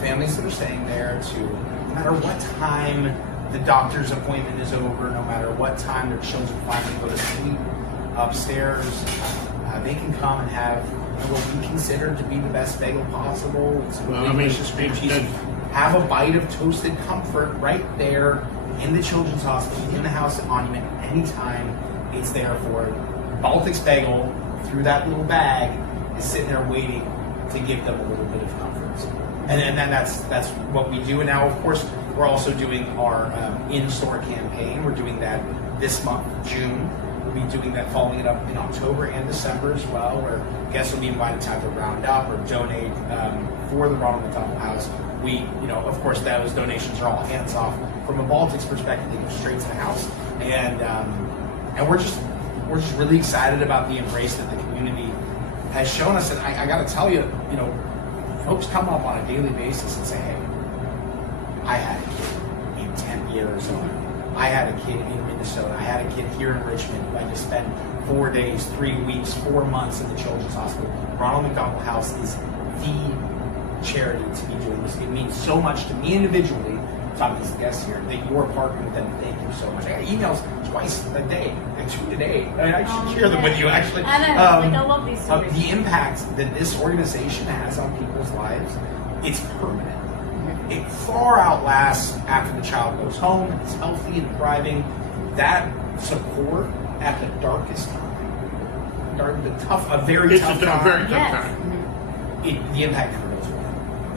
families that are staying there to, no matter what time the doctor's appointment is over, no matter what time their children finally go to sleep upstairs, they can come and have what we consider to be the best bagel possible. It's delicious cream cheese. Have a bite of toasted comfort right there in the Children's Hospital, in the House at Monument, anytime it's there for it. Baltic's Bagel, through that little bag, is sitting there waiting to give them a little bit of comfort. And then that's what we do. And now, of course, we're also doing our in-store campaign. We're doing that this month, June. We'll be doing that, following it up in October and December as well, where guests will be invited to either round up or donate for the Ronald McDonald House. We, of course, those donations are all hands off. From a Baltics perspective, they go straight to the house, and we're just really excited about the embrace that the community has shown us. And I got to tell you, folks come up on a daily basis and say, "Hey, I had a kid in Tempe, Arizona. I had a kid in Minnesota. I had a kid here in Richmond who had to spend 4 days, 3 weeks, 4 months in the Children's Hospital." Ronald McDonald House is the charity to be doing this. It means so much to me individually, talking to the guests here, that you're partnering with them. Thank you so much. I get emails twice a day, 2 a day. I should share them with you, actually. I know, I love these stories. The impact that this organization has on people's lives, it's permanent. It far outlasts after the child goes home and is healthy and thriving. That support at the darkest time, a very tough time. The impact never goes away.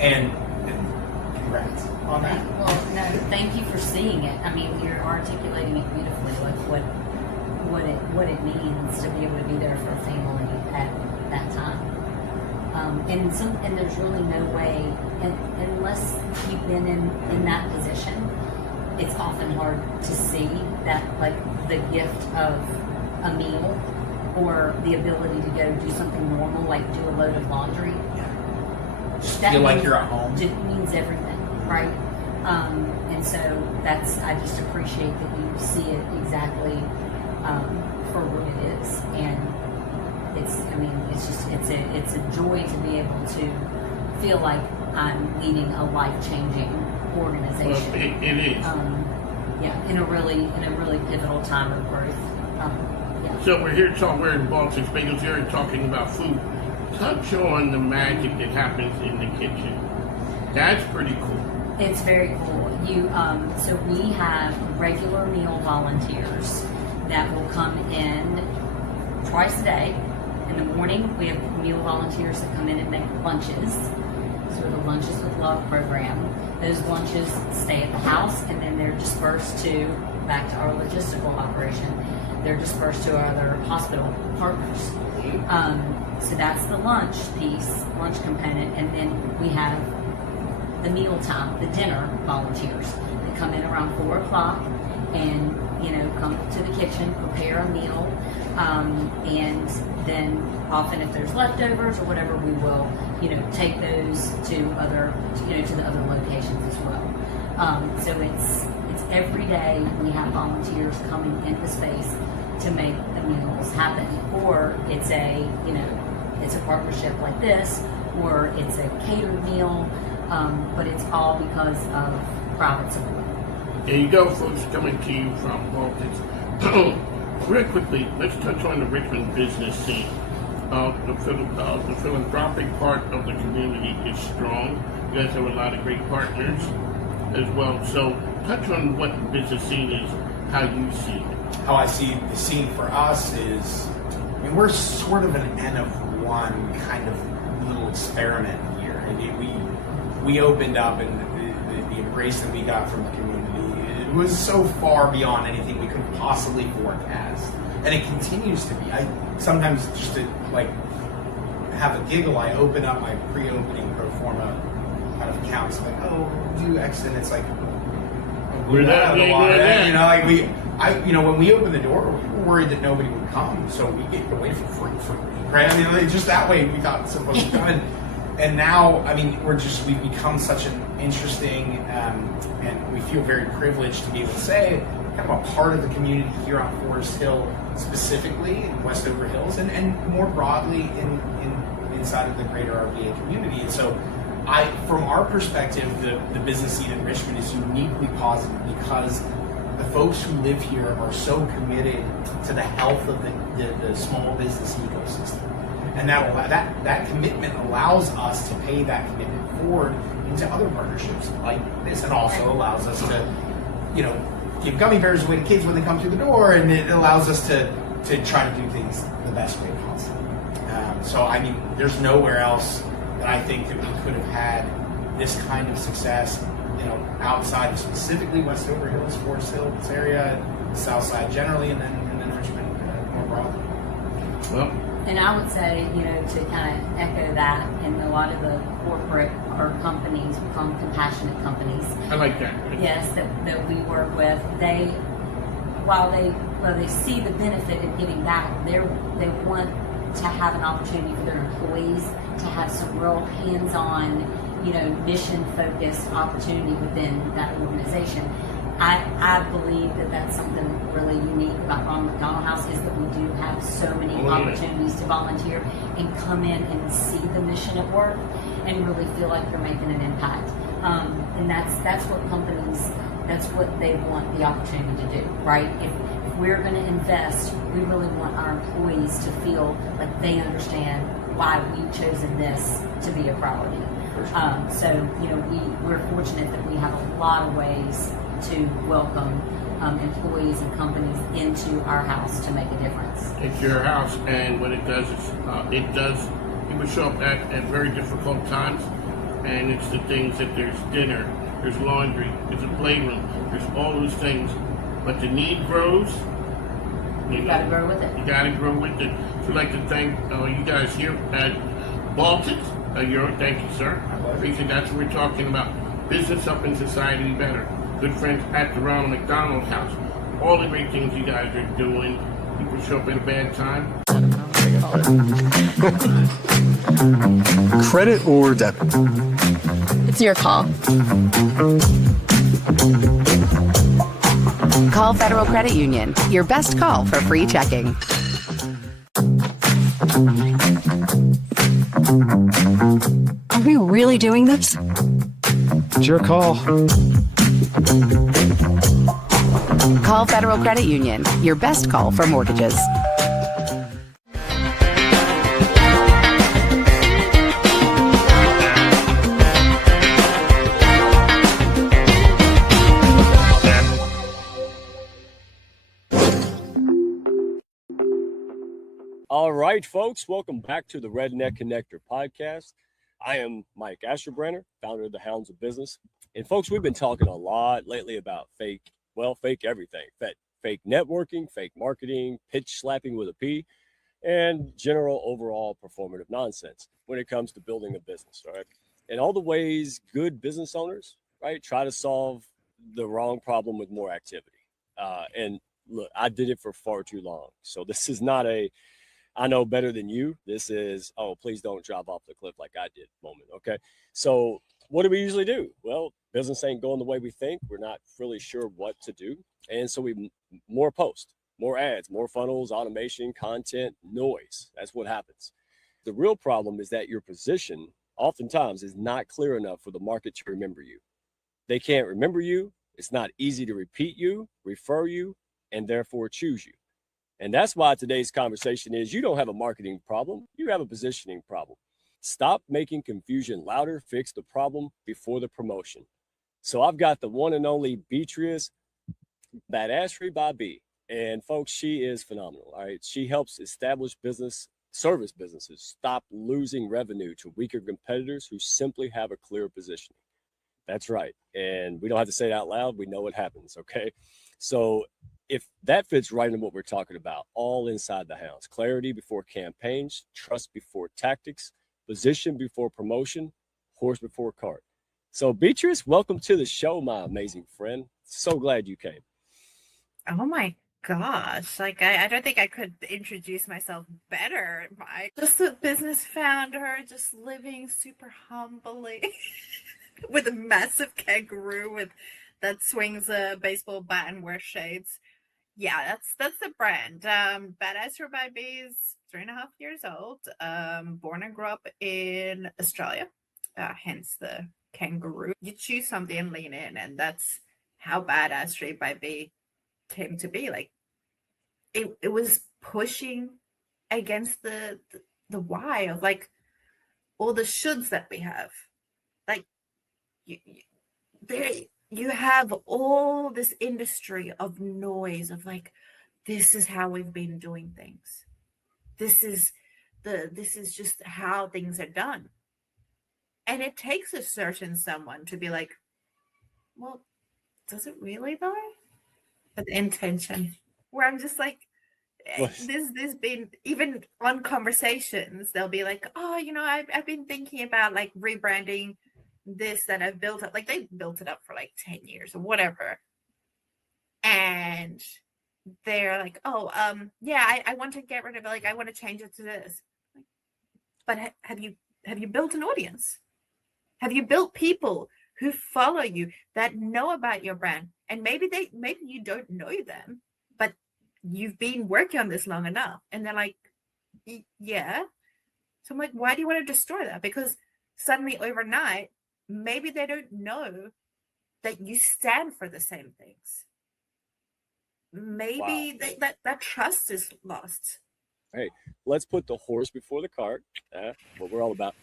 And congrats on that. Well, no, thank you for seeing it. I mean, you're articulating it beautifully, like what it means to be able to be there for a family at that time. And there's really no way, unless you've been in that position, it's often hard to see that, like, the gift of a meal or the ability to go do something normal, like do a load of laundry. Just feel like you're at home. It means everything, right? And so I just appreciate that you see it exactly for what it is. And it's a joy to be able to feel like I'm leading a life-changing organization. Well, it is. In a really pivotal time of growth. So we're in Baltic's Bagels here talking about food. Touch on the magic that happens in the kitchen. That's pretty cool. It's very cool. So we have regular meal volunteers that will come in twice a day. In the morning, we have meal volunteers that come in and make lunches. So the Lunches with Love program. Those lunches stay at the house, and then they're dispersed back to our logistical operation. They're dispersed to our other hospital partners. So that's the lunch component, and then we have the mealtime, the dinner volunteers that come in around 4 o'clock and come to the kitchen, prepare a meal, and then often if there's leftovers or whatever, we will take those to the other locations as well. So it's every day we have volunteers coming into space to make the meals happen, or it's a partnership like this, or it's a catered meal, but it's all because of private support. There you go, folks, coming to you from Baltics. Real quickly, let's touch on the Richmond business scene. The philanthropic part of the community is strong. You guys have a lot of great partners as well. So touch on what the business scene is, how you see it. How I see the scene for us is, we're sort of an N of one kind of little experiment here. We opened up, and the embrace that we got from the community, it was so far beyond anything we could possibly forecast, and it continues to be. I sometimes, just to have a giggle, I open up my pre-opening pro forma kind of accounts, like, oh, do X, and it's like, we're that, you know, like when we opened the door, we were worried that nobody would come, so we gave it away for free, right? I mean, just that way we thought someone would come in. And now, I mean, we've become such an interesting, and we feel very privileged to be able to say, kind of a part of the community here on Forest Hill, specifically in Westover Hills, and more broadly inside of the greater RVA community. And so, from our perspective, the business scene in Richmond is uniquely positive because the folks who live here are so committed to the health of the small business ecosystem. And that commitment allows us to pay that commitment forward into other partnerships like this, and also allows us to, give gummy bears away to kids when they come through the door, and it allows us to try to do things the best way possible. So I mean, there's nowhere else that I think that we could have had this kind of success, outside of specifically Westover Hills, Forest Hills area, the South Side generally, and then Richmond more broadly. Well. And I would say, to kind of echo that, in a lot of the corporate or companies, we call them compassionate companies. I like that. Yes, that we work with. While they see the benefit of giving back, they want to have an opportunity for their employees to have some real hands-on, mission-focused opportunity within that organization. I believe that that's something really unique about Ronald McDonald House, is that we do have so many opportunities to volunteer and come in and see the mission at work and really feel like they're making an impact. And that's what companies, that's what they want the opportunity to do, right? If we're going to invest, we really want our employees to feel like they understand why we've chosen this to be a priority. So, we're fortunate that we have a lot of ways to welcome employees and companies into our house to make a difference. It's your house, and what it does is people show up at very difficult times, and it's the things that there's dinner, there's laundry, there's a playroom, there's all those things, but the need grows. You gotta grow with it. You gotta grow with it. So I'd like to thank you guys here at Baltic. Thank you, sir. Basically, that's what we're talking about. Business up and society better. Good friends at the Ronald McDonald House. All the great things you guys are doing. People show up at a bad time. Credit or debit? It's your call. Call Federal Credit Union, your best call for free checking. Are we really doing this? It's your call. Call Federal Credit Union, your best call for mortgages. All right, folks, welcome back to the Redneck Connector podcast. I am Mike Asherbrenner, founder of the Hounds of Business. And folks, we've been talking a lot lately about fake everything, fake networking, fake marketing, pitch slapping with a P, and general overall performative nonsense when it comes to building a business, all right? And all the ways good business owners, right, try to solve the wrong problem with more activity. And look, I did it for far too long. So this is not I know better than you. This is, oh, please don't drop off the cliff like I did moment, okay? So what do we usually do? Well, business ain't going the way we think. We're not really sure what to do. And so more posts, more ads, more funnels, automation, content, noise. That's what happens. The real problem is that your position oftentimes is not clear enough for the market to remember you. They can't remember you. It's not easy to repeat you, refer you, and therefore choose you. And that's why today's conversation is, you don't have a marketing problem, you have a positioning problem. Stop making confusion louder, fix the problem before the promotion. So I've got the one and only Beatrice Badassery by B. And folks, she is phenomenal. All right. She helps establish service businesses stop losing revenue to weaker competitors who simply have a clear positioning. That's right. And we don't have to say it out loud. We know what happens. Okay. So if that fits right in what we're talking about, all inside the Hounds: clarity before campaigns, trust before tactics, position before promotion, horse before cart. So Beatrice, welcome to the show, my amazing friend. So glad you came. Oh my gosh. Like, I don't think I could introduce myself better, Mike. Just a business founder, just living super humbly with a massive kangaroo that swings a baseball bat and wears shades. Yeah, that's the brand. Badass by Bees, 3.5 years old. Born and grew up in Australia, hence the kangaroo. You choose something and lean in, and that's how Badass Straight by Bee came to be. Like, it was pushing against the why of like all the shoulds that we have. Like, you have all this industry of noise of like, this is how we've been doing things. This is just how things are done. And it takes a certain someone to be like, well, does it really though? With intention. Where I'm just like, this been, even on conversations, they'll be like, oh, I've been thinking about like rebranding this that I've built up. Like, they built it up for like 10 years or whatever. And they're like, oh, yeah, I want to get rid of it. Like, I want to change it to this. But have you built an audience? Have you built people who follow you, that know about your brand? And maybe you don't know them, but you've been working on this long enough. And they're like, yeah. So I'm like, why do you want to destroy that? Because suddenly overnight, maybe they don't know that you stand for the same things. Maybe that trust is lost. Hey, let's put the horse before the cart, what we're all about,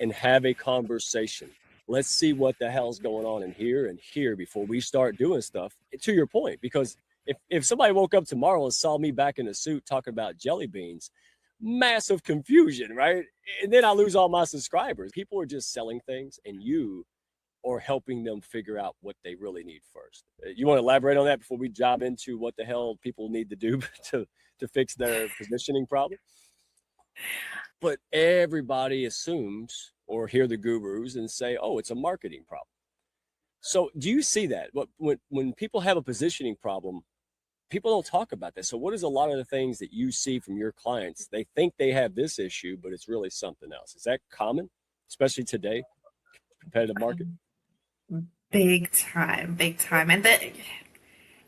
and have a conversation. Let's see what the hell's going on in here and here before we start doing stuff. To your point, because if somebody woke up tomorrow and saw me back in a suit talking about jelly beans, massive confusion, right? And then I lose all my subscribers. People are just selling things, and you are helping them figure out what they really need first. You want to elaborate on that before we dive into what the hell people need to do to fix their positioning problem? But everybody assumes or hear the gurus and say, oh, it's a marketing problem. So do you see that? When people have a positioning problem, people don't talk about that. So what is a lot of the things that you see from your clients? They think they have this issue, but it's really something else. Is that common, especially today, competitive market? Big time.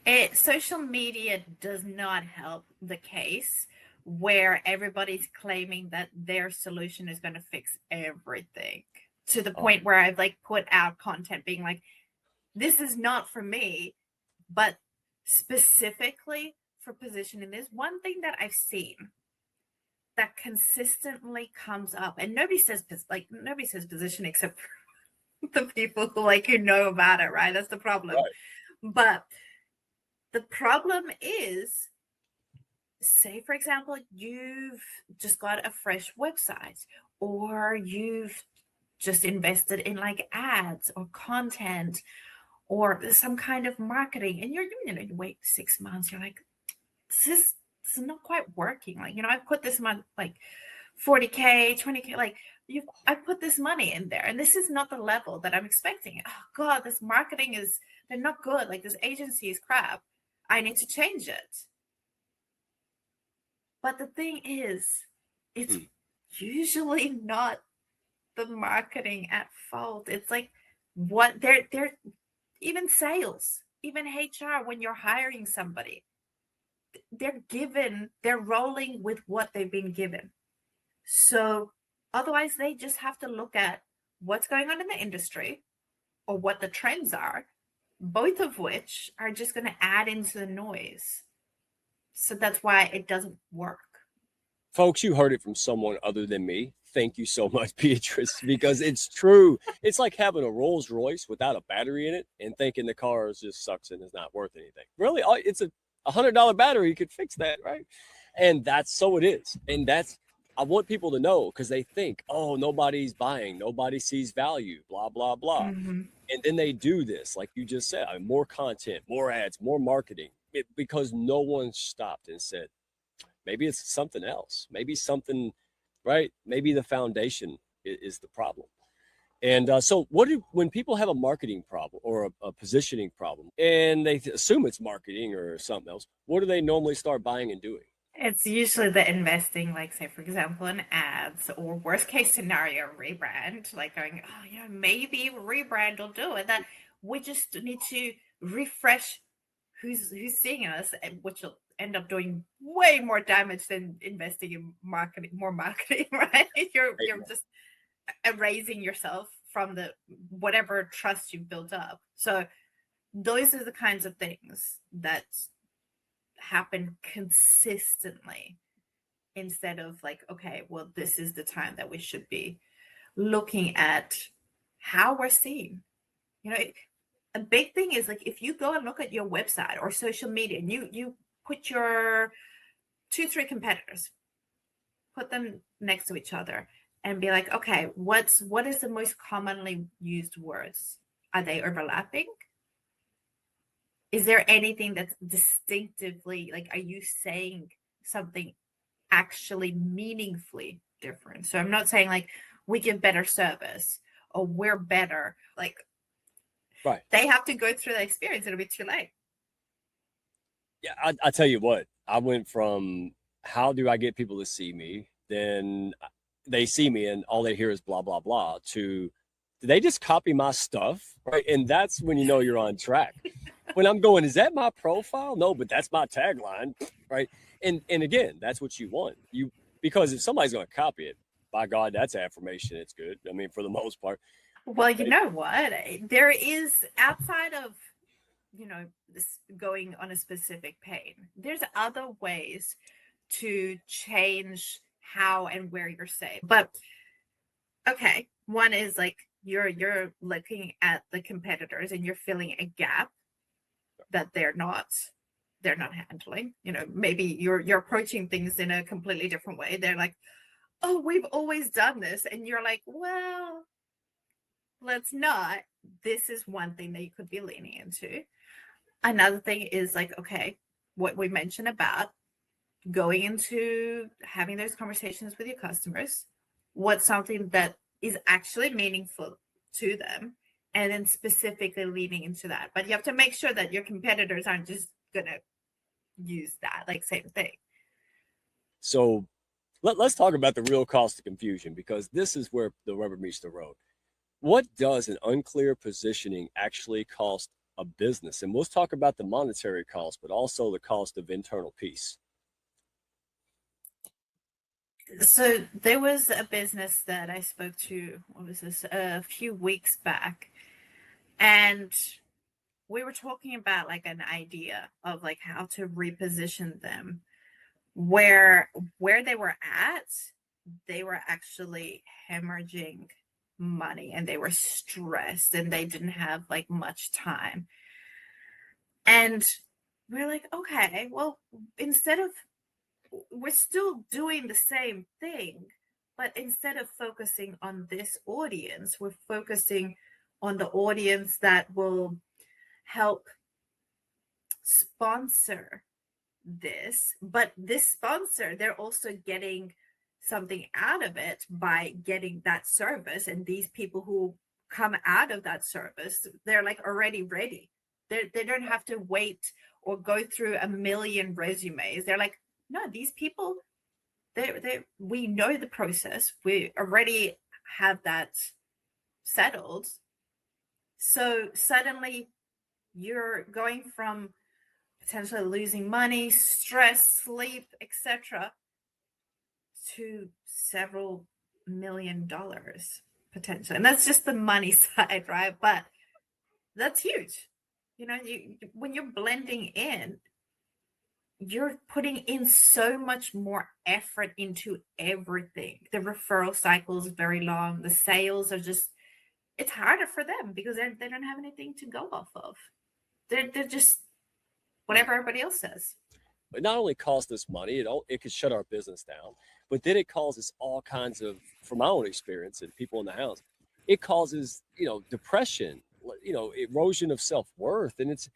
And social media does not help the case where everybody's claiming that their solution is going to fix everything, to the point where I've like put out content being like, this is not for me, but specifically for positioning. There's one thing that I've seen that consistently comes up, and nobody says position except for the people who know about it, right? That's the problem. Right. But the problem is, say, for example, you've just got a fresh website, or you've just invested in like ads or content or some kind of marketing, and you wait 6 months. You're like, this is not quite working. Like, I put this month like 40K, 20K, like I put this money in there, and this is not the level that I'm expecting. Oh God, this marketing they're not good. Like, this agency is crap. I need to change it. But the thing is, it's usually not the marketing at fault. It's like what they're even sales, even HR, when you're hiring somebody, they're rolling with what they've been given. So otherwise they just have to look at what's going on in the industry or what the trends are, both of which are just going to add into the noise. So that's why it doesn't work. Folks, you heard it from someone other than me. Thank you so much, Beatrice, because it's true. It's like having a Rolls Royce without a battery in it and thinking the car just sucks and is not worth anything. Really, it's a $100 battery. You could fix that, right? And so it is. And I want people to know, because they think, oh, nobody's buying, nobody sees value, blah, blah, blah. Mm-hmm. And then they do this, like you just said, more content, more ads, more marketing, because no one stopped and said, maybe it's something else. Maybe something, right? Maybe the foundation is the problem. And so when people have a marketing problem or a positioning problem and they assume it's marketing or something else, what do they normally start buying and doing? It's usually the investing, like say, for example, in ads, or worst case scenario, rebrand, like going, oh, yeah, maybe rebrand will do it. That we just need to refresh who's seeing us, which will end up doing way more damage than investing in more marketing, right? You're just erasing yourself from the whatever trust you've built up. So those are the kinds of things that happen consistently, instead of like, okay, well, this is the time that we should be looking at how we're seen. You know, a big thing is like, if you go and look at your website or social media and you put your 2-3 competitors, put them next to each other and be like, okay, what is the most commonly used words? Are they overlapping? Is there anything that's distinctively, like, are you saying something actually meaningfully different? So I'm not saying like we give better service or we're better. Like, right. They have to go through that experience. It'll be too late. Yeah, I tell you what, I went from how do I get people to see me? Then they see me and all they hear is blah, blah, blah, to did they just copy my stuff? Right. And that's when you know you're on track. When I'm going, is that my profile? No, but that's my tagline. Right. And again, that's what you want. Because if somebody's going to copy it, by God, that's affirmation. It's good. I mean, for the most part. Well, you know what? There is, outside of, you know, this going on a specific page, there's other ways to change how and where you're saying. But okay, one is like you're looking at the competitors and you're filling a gap that they're not handling. You know, maybe you're approaching things in a completely different way. They're like, oh, we've always done this, and you're like, well, let's not. This is one thing that you could be leaning into. Another thing is like, okay, what we mentioned about going into having those conversations with your customers, what's something that is actually meaningful to them, and then specifically leaning into that. But you have to make sure that your competitors aren't just going to use that, like same thing. So let's talk about the real cost of confusion, because this is where the rubber meets the road. What does an unclear positioning actually cost a business? And we'll talk about the monetary cost, but also the cost of internal peace. So there was a business that I spoke to, what was this, a few weeks back, and we were talking about like an idea of like how to reposition them, where they were at, they were actually hemorrhaging money and they were stressed and they didn't have like much time. And we're like, okay, well, we're still doing the same thing, but instead of focusing on this audience, we're focusing on the audience that will help sponsor this. But this sponsor, they're also getting something out of it by getting that service. And these people who come out of that service, they're like already ready. They don't have to wait or go through a million resumes. They're like, no, these people, we know the process. We already have that settled. So suddenly you're going from potentially losing money, stress, sleep, etc., to several $1 million potentially. And that's just the money side, right? But that's huge. You know, when you're blending in, you're putting in so much more effort into everything. The referral cycle is very long. The sales are just, it's harder for them because they don't have anything to go off of. They're just whatever everybody else says. It not only costs us money, it could shut our business down, but then it causes all kinds of, from my own experience and people in the house, it causes, you know, depression, you know, erosion of self-worth. And it's,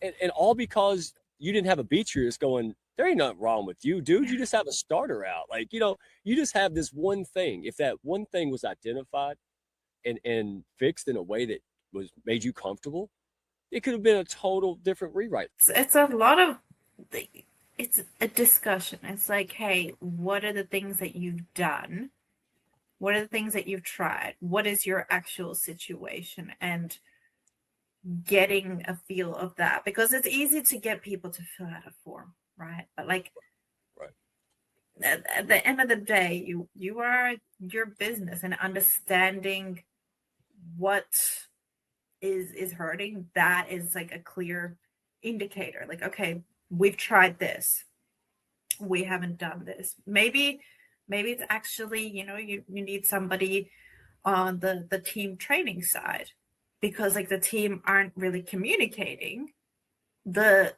and all because you didn't have a Beatrice going, there ain't nothing wrong with you, dude. You just have a starter out. Like, you know, you just have this one thing. If that one thing was identified and fixed in a way that was made you comfortable, it could have been a total different rewrite. It's a lot of, it's a discussion. It's like, hey, what are the things that you've done? What are the things that you've tried? What is your actual situation? And getting a feel of that, because it's easy to get people to fill out a form, right? But like, at the end of the day, you are your business, and understanding what is hurting, that is like a clear indicator. Like, okay, we've tried this, we haven't done this. Maybe it's actually, you know, you need somebody on the team training side, because like the team aren't really communicating the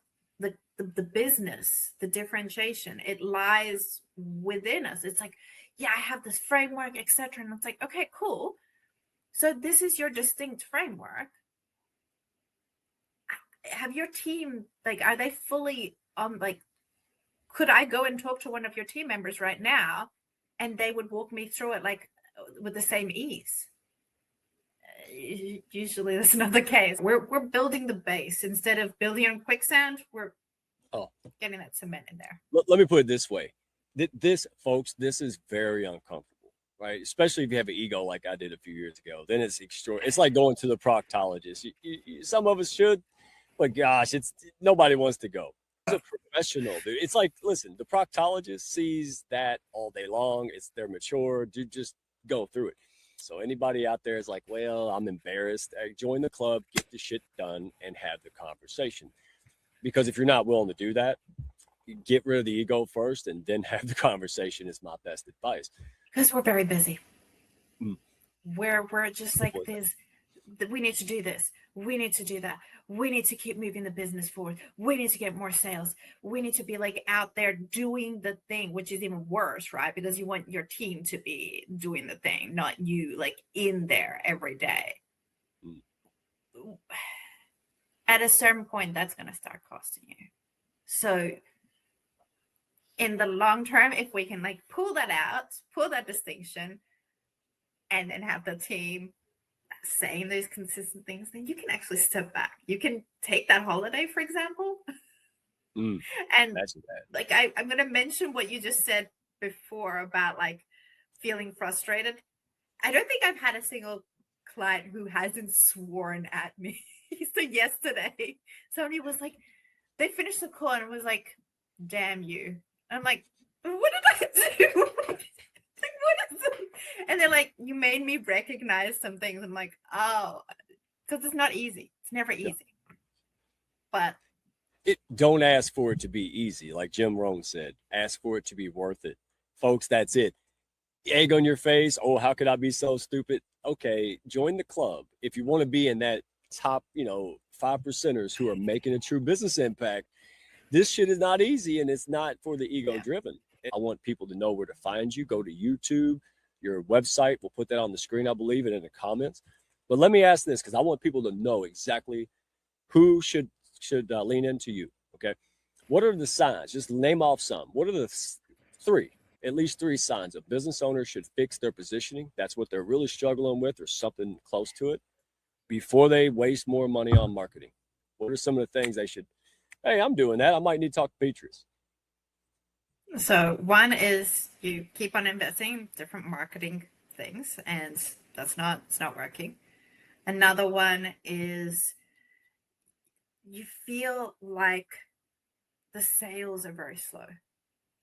business, the differentiation. It lies within us. It's like, yeah, I have this framework, etc. And it's like, okay, cool. So this is your distinct framework. Have your team, like, are they fully like, could I go and talk to one of your team members right now and they would walk me through it like with the same ease? Usually that's not the case. We're building the base instead of building on quicksand. We're getting that cement in there. Let me put it this way. This, folks, this is very uncomfortable, right? Especially if you have an ego like I did a few years ago. Then it's extraordinary. It's like going to the proctologist. Some of us should, but gosh, nobody wants to go. It's a professional, dude. It's like, listen, the proctologist sees that all day long. They're mature. Dude, just go through it. So anybody out there is like, well, I'm embarrassed. Join the club, get the shit done, and have the conversation. Because if you're not willing to do that, get rid of the ego first and then have the conversation is my best advice. Because we're very busy. We're just like this. We need to do this. We need to do that. We need to keep moving the business forward. We need to get more sales. We need to be like out there doing the thing, which is even worse, right? Because you want your team to be doing the thing, not you like in there every day. At a certain point, that's going to start costing you. So in the long term, if we can like pull that out, pull that distinction, and then have the team saying those consistent things, then you can actually step back. You can take that holiday, for example. And like I'm going to mention what you just said before about like feeling frustrated. I don't think I've had a single client who hasn't sworn at me. So yesterday, somebody was like, they finished the call and was like, damn you. I'm like, what did I do? Like, what is it? And they're like, you made me recognize some things. I'm like, oh, because it's not easy. It's never easy. But don't ask for it to be easy. Like Jim Rohn said, ask for it to be worth it. Folks, that's it. Egg on your face. Oh, how could I be so stupid? Okay, join the club. If you want to be in that top, 5%ers who are making a true business impact, this shit is not easy, and it's not for the ego driven. I want people to know where to find you. Go to YouTube, your website. We'll put that on the screen, I believe, and in the comments. But let me ask this, because I want people to know exactly who should lean into you. Okay, what are the signs? Just name off some. What are the at least three signs a business owner should fix their positioning? That's what they're really struggling with, or something close to it, before they waste more money on marketing. What are some of the things they should? Hey, I'm doing that. I might need to talk to Beatrice. So one is you keep on investing in different marketing things, and it's not working. Another one is you feel like the sales are very slow.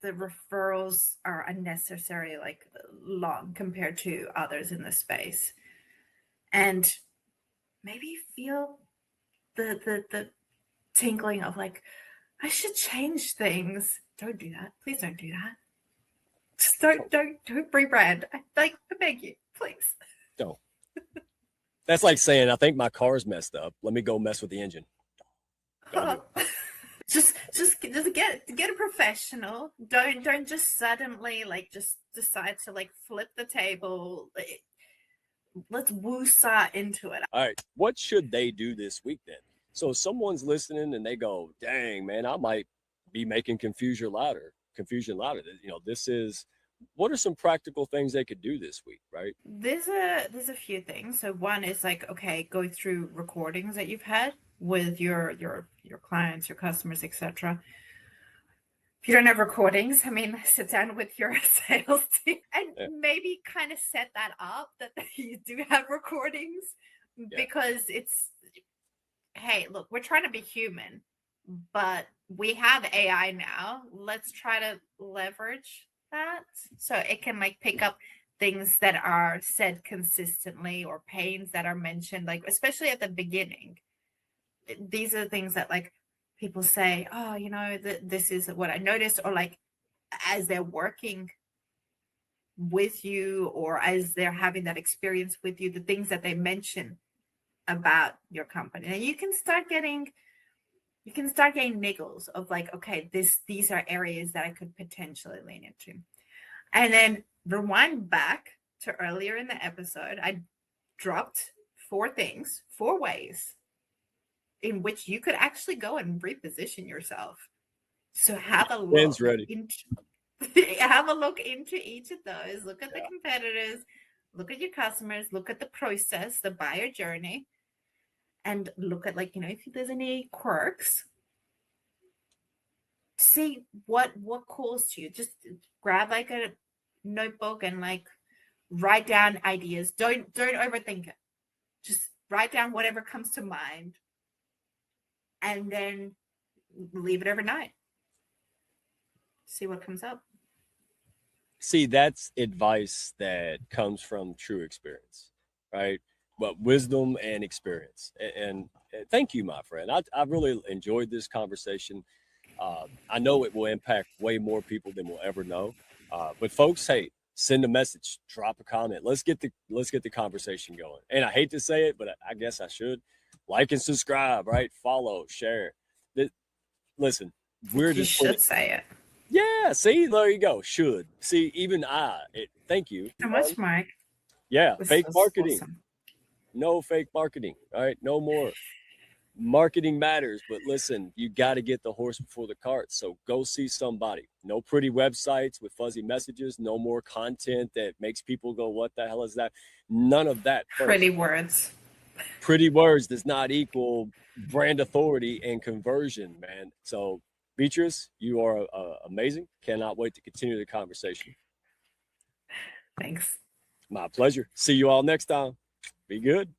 The referrals are unnecessarily like long compared to others in the space. And maybe you feel the tingling of like, I should change things. Don't do that. Please don't do that. Just don't rebrand. I beg you, please. Don't. That's like saying, I think my car's messed up. Let me go mess with the engine. Just get a professional. Don't just suddenly like just decide to like flip the table. Let's woosah into it. All right. What should they do this week then? So if someone's listening and they go, dang, man, I might be making confusion louder. This is, what are some practical things they could do this week, right? There's a few things. So one is like, okay, go through recordings that you've had with your clients, your customers, etc. If you don't have recordings, I mean, sit down with your sales team and maybe kind of set that up that you do have recordings, because it's, hey, look, we're trying to be human, but we have AI now. Let's try to leverage that so it can like pick up things that are said consistently or pains that are mentioned, like especially at the beginning. These are the things that like people say, oh, you know, this is what I noticed, or like as they're working with you or as they're having that experience with you, the things that they mention about your company. And you can start getting niggles of like, okay, these are areas that I could potentially lean into. And then rewind back to earlier in the episode, I dropped 4 ways in which you could actually go and reposition yourself. So have a look. Have a look into each of those. Look at the competitors, look at your customers, look at the process, the buyer journey, and look at, like, you know, if there's any quirks. See what calls to you. Just grab like a notebook and like write down ideas. Don't overthink it. Just write down whatever comes to mind and then leave it overnight. See what comes up. See, that's advice that comes from true experience, right? But wisdom and experience. And thank you, my friend. I really enjoyed this conversation. I know it will impact way more people than we'll ever know. But folks, hey, send a message, drop a comment. Let's get the conversation going. And I hate to say it, but I guess I should. Like and subscribe, right? Follow, share. Listen, we're you just should say it. Yeah, see, there you go. Should. See, even thank you so much, Mike. Yeah, fake marketing. Awesome. No fake marketing. All right, no more. Marketing matters, but listen, you got to get the horse before the cart. So go see somebody. No pretty websites with fuzzy messages. No more content that makes people go, what the hell is that? None of that. Pretty words. Pretty words does not equal brand authority and conversion, man. So Beatrice, you are amazing. Cannot wait to continue the conversation. Thanks. My pleasure. See you all next time. Be good.